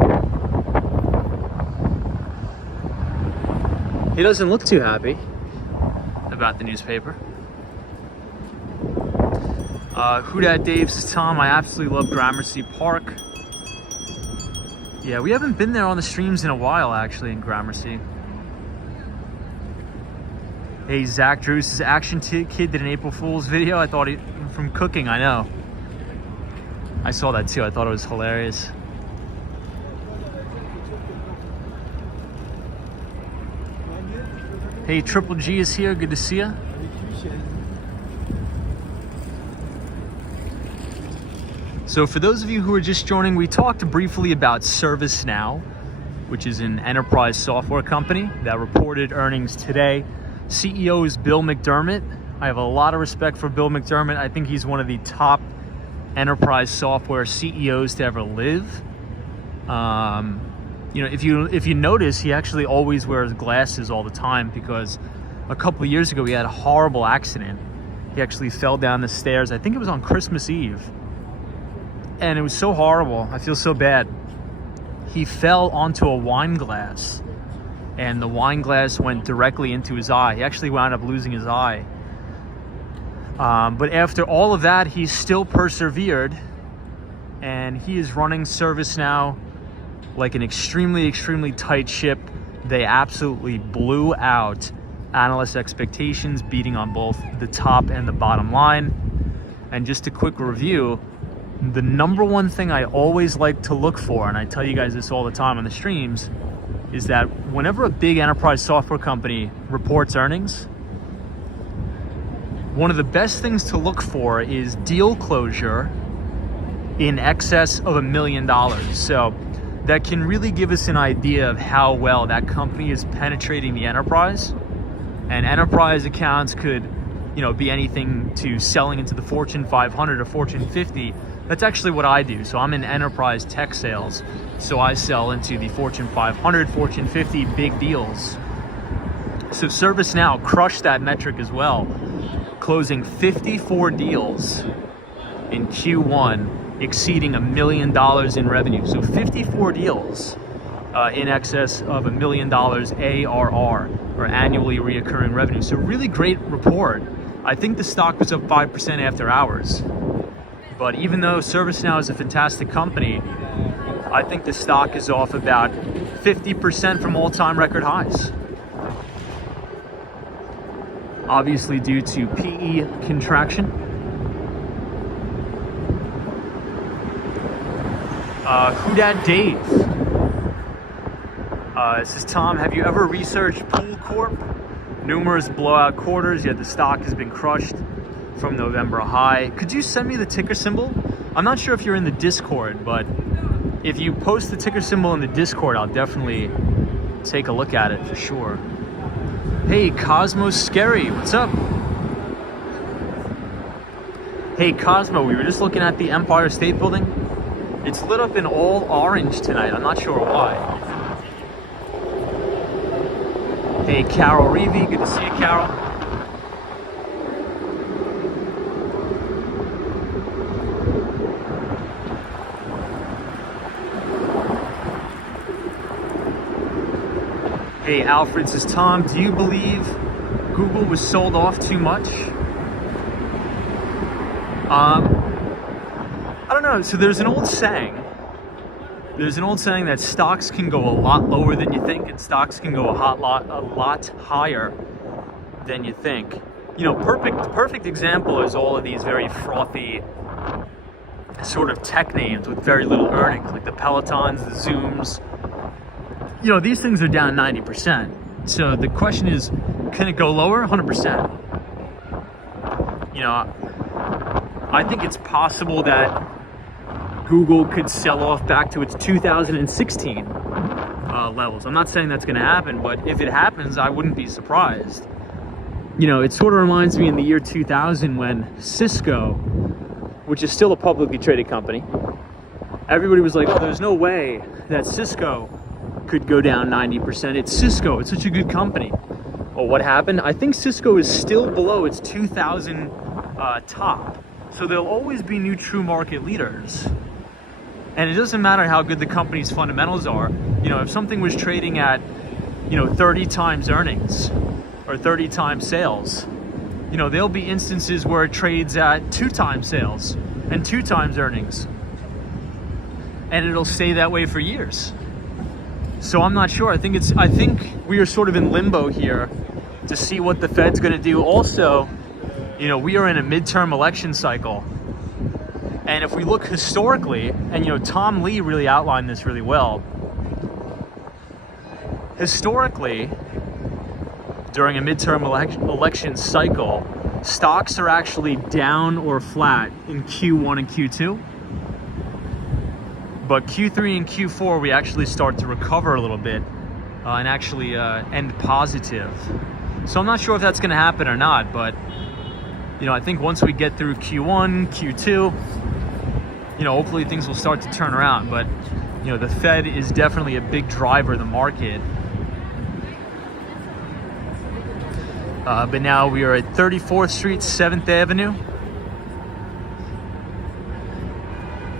He doesn't look too happy about the newspaper. Who Dat Dave says, Tom, I absolutely love Gramercy Park. Yeah, we haven't been there on the streams in a while, actually, in Gramercy. Hey, Zach Drew says, Action Kid did an April Fool's video. I thought from cooking, I know. I saw that too. I thought it was hilarious. Hey, Triple G is here. Good to see you. So for those of you who are just joining, we talked briefly about ServiceNow, which is an enterprise software company that reported earnings today. CEO is Bill McDermott. I have a lot of respect for Bill McDermott. I think he's one of the top enterprise software CEOs to ever live. You know, if you notice, he actually always wears glasses all the time, because a couple of years ago he had a horrible accident. He actually fell down the stairs. I think it was on Christmas Eve. And it was so horrible. I feel so bad. He fell onto a wine glass, and the wine glass went directly into his eye. He actually wound up losing his eye. But after all of that, he still persevered, and he is running ServiceNow like an extremely, extremely tight ship. They absolutely blew out analyst expectations, beating on both the top and the bottom line. And just a quick review, the number one thing I always like to look for, and I tell you guys this all the time on the streams, is that whenever a big enterprise software company reports earnings, one of the best things to look for is deal closure in excess of $1 million. So that can really give us an idea of how well that company is penetrating the enterprise. And enterprise accounts could, you know, be anything to selling into the Fortune 500 or Fortune 50 That's actually what I do. So I'm in enterprise tech sales. So I sell into the Fortune 500, Fortune 50 big deals. So ServiceNow crushed that metric as well, closing 54 deals in Q1, exceeding $1 million in revenue. So 54 deals in excess of $1 million ARR, or annually reoccurring revenue. So really great report. I think the stock was up 5% after hours. But even though ServiceNow is a fantastic company, I think the stock is off about 50% from all-time record highs. Obviously due to PE contraction. Who Dat Dave? This is Tom. Have you ever researched Pool Corp? Numerous blowout quarters, yet the stock has been crushed from November high. Could you send me the ticker symbol? I'm not sure if you're in the Discord, but if you post the ticker symbol in the Discord, I'll definitely take a look at it for sure. Hey, Cosmo Scary, what's up? Hey, Cosmo, we were just looking at the Empire State Building. It's lit up in all orange tonight. I'm not sure why. Hey, Carol Reevy, good to see you, Carol. Hey, Alfred says, Tom, do you believe Google was sold off too much? I don't know. So there's an old saying. That stocks can go a lot lower than you think, and stocks can go a lot higher than you think. You know, perfect example is all of these very frothy sort of tech names with very little earnings, like the Pelotons, the Zooms. You know, these things are down 90%. So the question is, can it go lower? 100%. You know, I think it's possible that Google could sell off back to its 2016 levels. I'm not saying that's going to happen, but if it happens, I wouldn't be surprised. You know, it sort of reminds me in the year 2000 when Cisco, which is still a publicly traded company, everybody was like, oh, there's no way that Cisco could go down 90%. It's Cisco. It's such a good company. Well, what happened? I think Cisco is still below its 2000 top. So there'll always be new true market leaders. And it doesn't matter how good the company's fundamentals are. You know, if something was trading at, 30 times earnings or 30 times sales, there'll be instances where it trades at 2 times sales and 2 times earnings. And it'll stay that way for years. So I'm not sure. I think we are sort of in limbo here to see what the Fed's going to do. Also, we are in a midterm election cycle. And if we look historically, and Tom Lee really outlined this really well. Historically, during a midterm election cycle, stocks are actually down or flat in Q1 and Q2. But Q3 and Q4, we actually start to recover a little bit and actually end positive. So I'm not sure if that's going to happen or not, but I think once we get through Q1, Q2, hopefully things will start to turn around. But the Fed is definitely a big driver of the market. But now we are at 34th Street, 7th Avenue.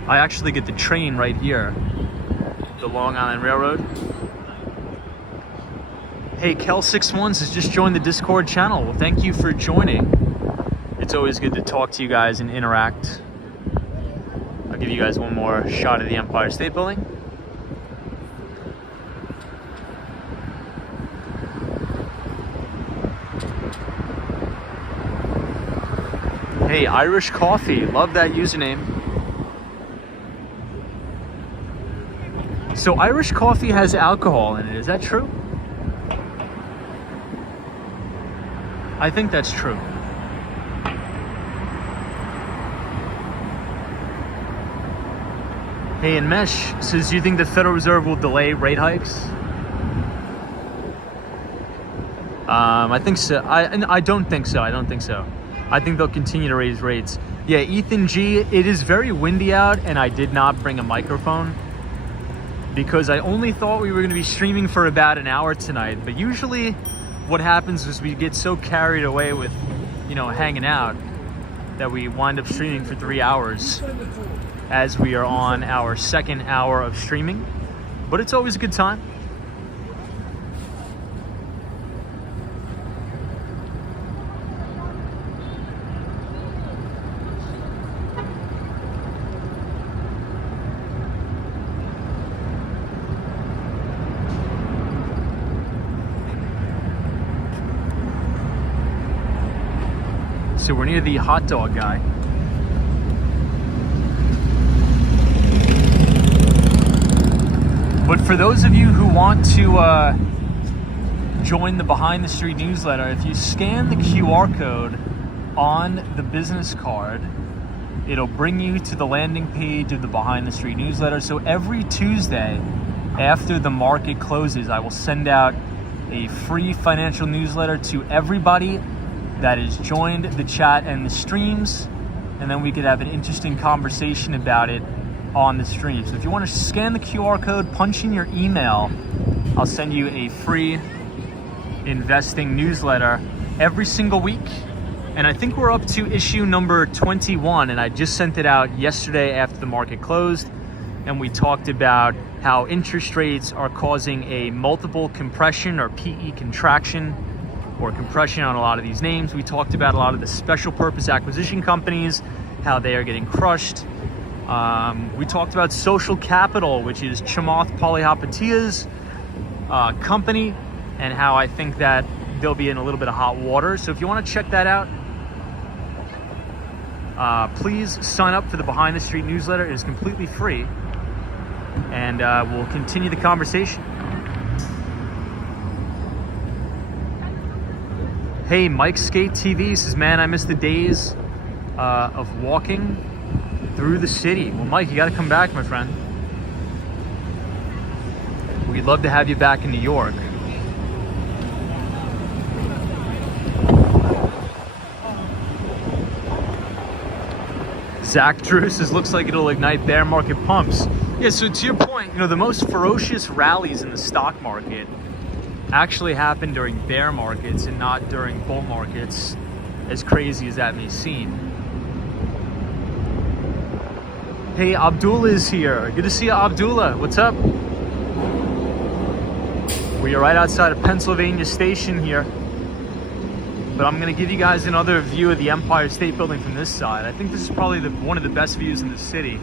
I actually get the train right here, the Long Island Railroad. Hey, Kel61 has just joined the Discord channel. Well, thank you for joining. It's always good to talk to you guys and interact. I'll give you guys one more shot of the Empire State Building. Hey, Irish Coffee, love that username. So Irish Coffee has alcohol in it, is that true? I think that's true. Hey, and Mesh says, do you think the Federal Reserve will delay rate hikes? I think so. I don't think so. I think they'll continue to raise rates. Yeah, Ethan G, it is very windy out, and I did not bring a microphone because I only thought we were going to be streaming for about an hour tonight. But usually what happens is we get so carried away with, you know, hanging out that we wind up streaming for 3 hours as we are on our second hour of streaming. But it's always a good time. So we're near the hot dog guy. But for those of you who want to join the Behind the Street newsletter, if you scan the QR code on the business card, it'll bring you to the landing page of the Behind the Street newsletter. So every Tuesday after the market closes, I will send out a free financial newsletter to everybody that has joined the chat and the streams, and then we could have an interesting conversation about it on the stream. So if you want to scan the QR code, punch in your email, I'll send you a free investing newsletter every single week. And I think we're up to issue number 21, and I just sent it out yesterday after the market closed, and we talked about how interest rates are causing a multiple compression or PE contraction or compression on a lot of these names. We talked about a lot of the special purpose acquisition companies, how they are getting crushed. We talked about Social Capital, which is Chamath Palihapitiya's company, and how I think that they'll be in a little bit of hot water. So if you want to check that out, please sign up for the Behind the Street newsletter. It is completely free, and we'll continue the conversation. Hey, Mike Skate TV says, man, I miss the days of walking through the city. Well, Mike, you got to come back, my friend. We'd love to have you back in New York. Zach Drew says, looks like it'll ignite bear market pumps. Yeah, so to your point, you know, the most ferocious rallies in the stock market actually happen during bear markets and not during bull markets, as crazy as that may seem. Hey, Abdullah is here. Good to see you, Abdullah. What's up? We are right outside of Pennsylvania Station here, but I'm going to give you guys another view of the Empire State Building from this side. I think this is probably one of the best views in the city.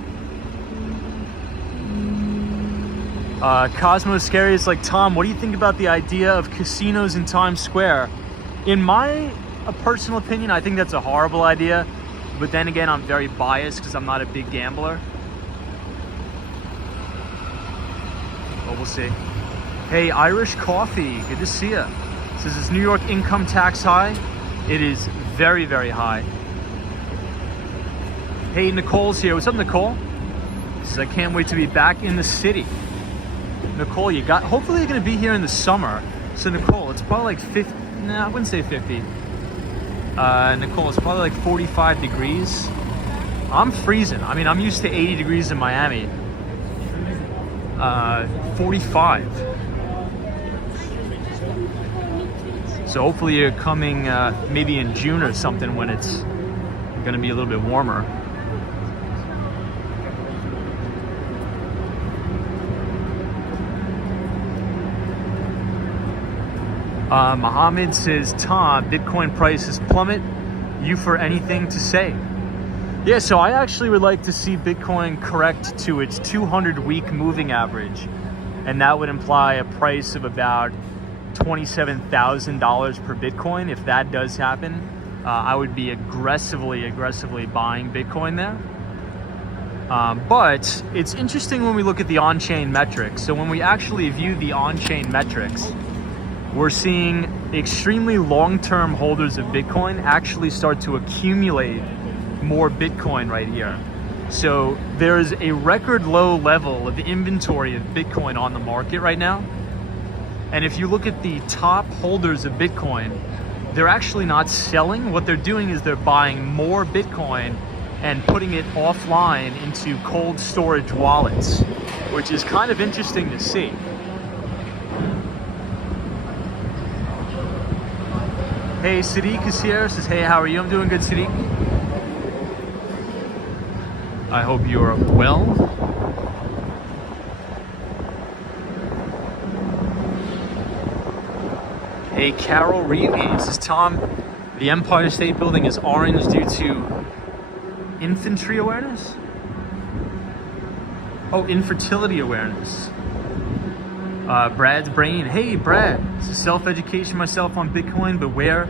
Cosmo Scary is like, Tom, what do you think about the idea of casinos in Times Square? In my personal opinion, I think that's a horrible idea. But then again, I'm very biased because I'm not a big gambler. But we'll see. Hey, Irish Coffee, good to see you. Says, is New York income tax high? It is very, very high. Hey, Nicole's here. What's up, Nicole? Says, I can't wait to be back in the city. Nicole, hopefully you're going to be here in the summer. So Nicole, it's probably like 50, nah, I wouldn't say 50. Nicole, it's probably like 45 degrees. I'm freezing. I mean, I'm used to 80 degrees in Miami. 45. So hopefully you're coming maybe in June or something when it's going to be a little bit warmer. Mohammed says, Tom, Bitcoin prices plummet. You for anything to say? Yeah, so I actually would like to see Bitcoin correct to its 200-week moving average. And that would imply a price of about $27,000 per Bitcoin. If that does happen, I would be aggressively buying Bitcoin there. But it's interesting when we look at the on-chain metrics. So when we actually view the on-chain metrics, we're seeing extremely long-term holders of Bitcoin actually start to accumulate more Bitcoin right here. So there's a record low level of inventory of Bitcoin on the market right now. And if you look at the top holders of Bitcoin, they're actually not selling. What they're doing is they're buying more Bitcoin and putting it offline into cold storage wallets, which is kind of interesting to see. Hey, Sadiq is here. Says, hey, how are you? I'm doing good, Sadiq. I hope you're well. Hey, Carol Reeve says, Tom, the Empire State Building is orange due to infantry awareness? Oh, infertility awareness. Brad's brain. Hey, Brad. This is self-education myself on Bitcoin, but where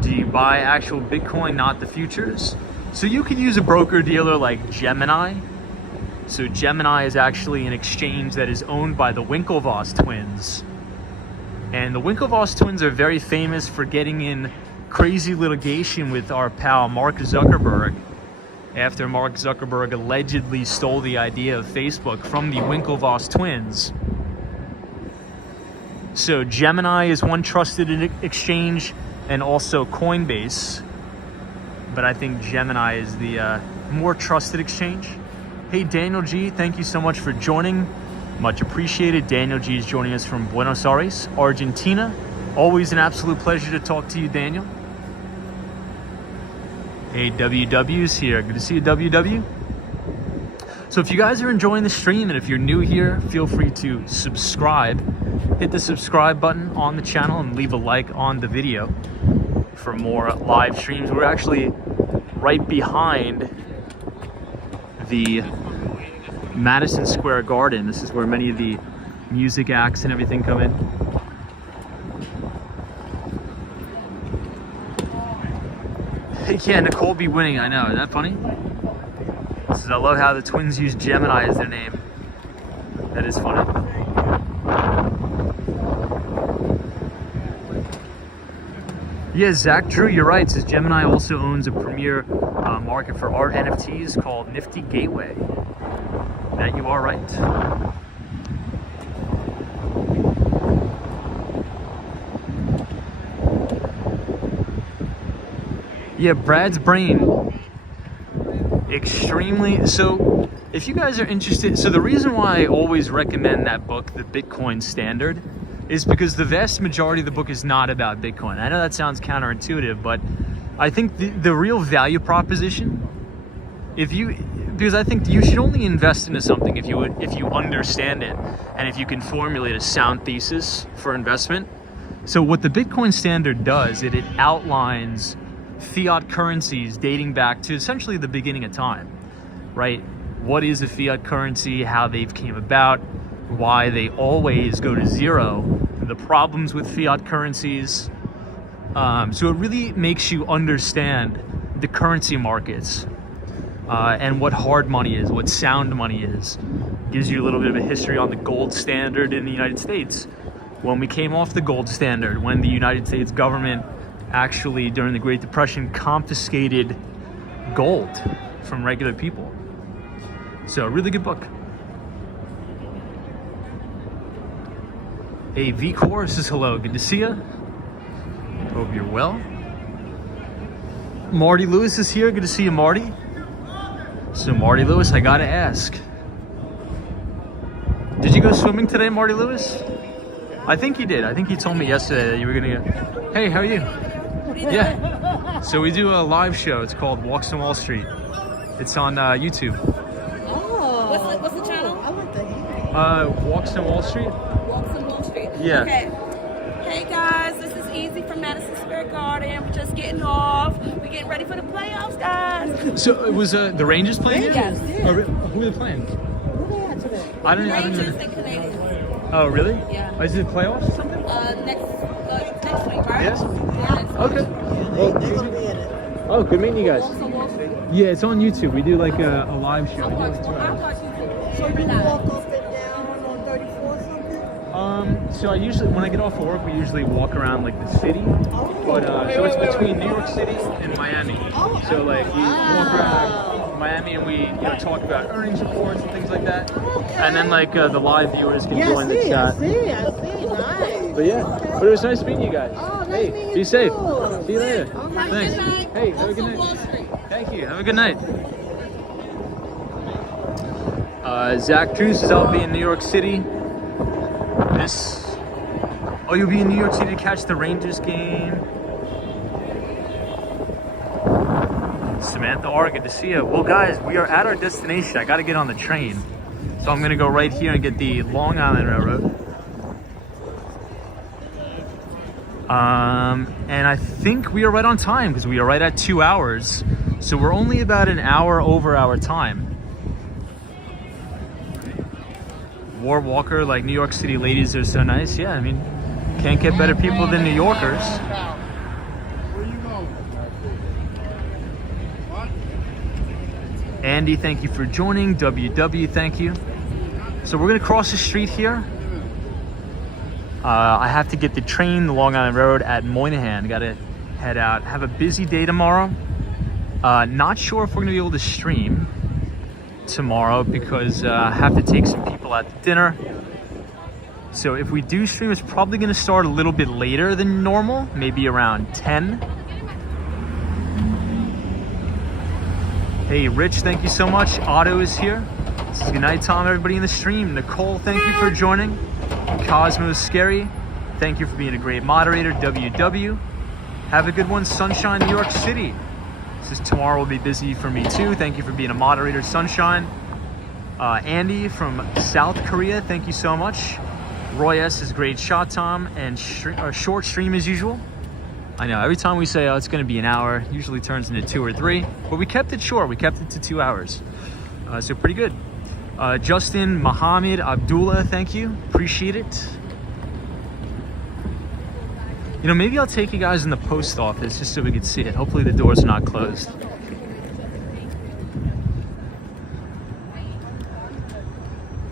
do you buy actual Bitcoin, not the futures? So you can use a broker dealer like Gemini. So Gemini is actually an exchange that is owned by the Winklevoss twins. And the Winklevoss twins are very famous for getting in crazy litigation with our pal Mark Zuckerberg after Mark Zuckerberg allegedly stole the idea of Facebook from the Winklevoss twins. So Gemini is one trusted exchange, and also Coinbase. But I think Gemini is the more trusted exchange. Hey, Daniel G, thank you so much for joining. Much appreciated. Daniel G is joining us from Buenos Aires, Argentina. Always an absolute pleasure to talk to you, Daniel. Hey, WW's here. Good to see you, WW. So if you guys are enjoying the stream, and if you're new here, feel free to subscribe. Hit the subscribe button on the channel and leave a like on the video for more live streams. We're actually right behind the Madison Square Garden. This is where many of the music acts and everything come in. Yeah, Nicole be winning, I know. Isn't that funny? Says, I love how the twins use Gemini as their name. That is funny. Yeah, Zach Drew, you're right. Says Gemini also owns a premier market for art NFTs called Nifty Gateway. That you are right. Yeah, Brad's brain. Extremely. So if you guys are interested, so the reason why I always recommend that book, The Bitcoin Standard, is because the vast majority of the book is not about Bitcoin. I know that sounds counterintuitive, but I think the real value proposition, because I think you should only invest into something if you understand it and if you can formulate a sound thesis for investment. So what the Bitcoin Standard does, it outlines fiat currencies dating back to essentially the beginning of time, right? What is a fiat currency, how they've came about, why they always go to zero, the problems with fiat currencies. So it really makes you understand the currency markets and what hard money is, what sound money is. Gives you a little bit of a history on the gold standard in the United States. When we came off the gold standard, when the United States government actually, during the Great Depression, confiscated gold from regular people. So a really good book. Hey, V Core says hello. Good to see you. Hope you're well. Marty Lewis is here. Good to see you, Marty. So Marty Lewis, I gotta ask. Did you go swimming today, Marty Lewis? I think you did. I think you told me yesterday that you were gonna go. Hey, how are you? Yeah. So we do a live show. It's called Walks on Wall Street. It's on YouTube. Oh. What's the channel? I want to hear. Walks on Wall Street. Walks on Wall Street. Yeah. Okay. Hey guys, this is Easy from Madison Square Garden. We're just getting off. We're getting ready for the playoffs, guys. So it was the Rangers playing? Yes. Oh, who are they playing? Who they at today? I don't Rangers know. and Canadians. Oh, really? Yeah. Is it playoffs or something? Next week, right? Yes? Yeah, next week. Okay. They're going to be in it. Oh, good meeting you guys. Walks on Wall Street. Yeah, it's on YouTube. We do like a live show. We do like 2 I'll hours. watch you. So you walk up and down on 34 something? So I usually, when I get off of work, we usually walk around like the city. But so it's between New York City and Miami. So like we walk around Miami and we talk about earnings reports and things like that. And then like the live viewers can join the chat. I see. Nice. But yeah, but it was nice meeting you guys. Oh, nice Hey, meeting you be safe. too. See you later. Okay. Thanks. Good night. Hey, have a Walks good on night. Wall Street. Thank you. Have a good night. Zach Drews is out being in New York City. Oh, you'll be in New York City to catch the Rangers game. Samantha R, good to see you. Well, guys, we are at our destination. I got to get on the train. So I'm going to go right here and get the Long Island Railroad. And I think we are right on time because we are right at 2 hours. So we're only about an hour over our time. War Walker, like New York City ladies are so nice. Yeah, I mean, can't get better people than New Yorkers. Where you going? What? Andy, thank you for joining. WW, thank you. So we're gonna cross the street here. I have to get the train, the Long Island Railroad at Moynihan. Gotta head out. Have a busy day tomorrow. Not sure if we're gonna be able to stream tomorrow because I have to take some people out to dinner. So if we do stream, it's probably going to start a little bit later than normal, maybe around 10. Hey Rich, thank you so much. Otto is here. This is good night, Tom, everybody in the stream. Nicole, thank you for joining. Cosmo's Scary, thank you for being a great moderator. WW, have a good one. Sunshine, New York City. Tomorrow will be busy for me too. Thank you for being a moderator, Sunshine. Andy from South Korea, thank you so much. Roy S is great shot, Tom, and short stream as usual. I know, every time we say, oh, it's gonna be an hour, usually turns into 2 or 3, but we kept it short, we kept it to 2 hours. So pretty good. Justin, Mohammed, Abdullah, thank you, appreciate it. You know, maybe I'll take you guys in the post office just so we can see it. Hopefully the doors are not closed.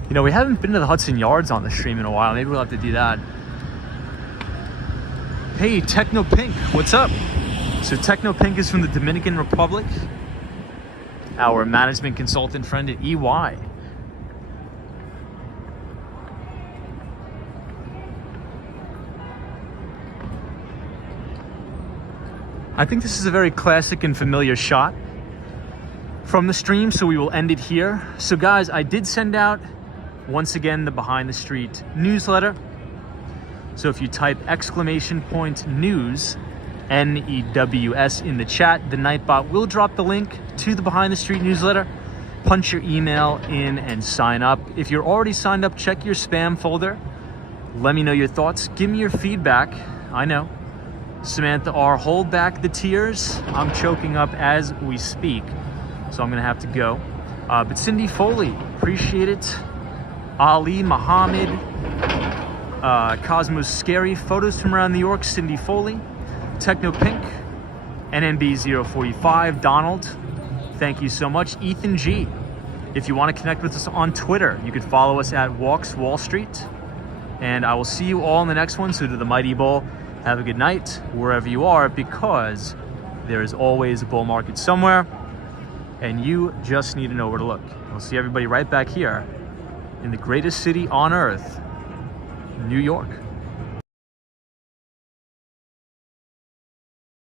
You know, we haven't been to the Hudson Yards on the stream in a while. Maybe we'll have to do that. Hey, Techno Pink, what's up? So Techno Pink is from the Dominican Republic. Our management consultant friend at EY. I think this is a very classic and familiar shot from the stream, so we will end it here. So guys, I did send out, once again, the Behind the Street newsletter. So if you type !news, NEWS in the chat, the Nightbot will drop the link to the Behind the Street newsletter. Punch your email in and sign up. If you're already signed up, check your spam folder. Let me know your thoughts. Give me your feedback. I know. Samantha R, hold back the tears. I'm choking up as we speak, so I'm gonna have to go. But Cindy Foley, appreciate it. Ali, Muhammad, Cosmos Scary, photos from around New York, Cindy Foley, Techno Pink, NNB045, Donald, thank you so much. Ethan G, if you want to connect with us on Twitter, you can follow us at Walks Wall Street. And I will see you all in the next one. So to the Mighty Bull, have a good night wherever you are, because there is always a bull market somewhere and you just need to know where to look. We'll see everybody right back here in the greatest city on earth, New York.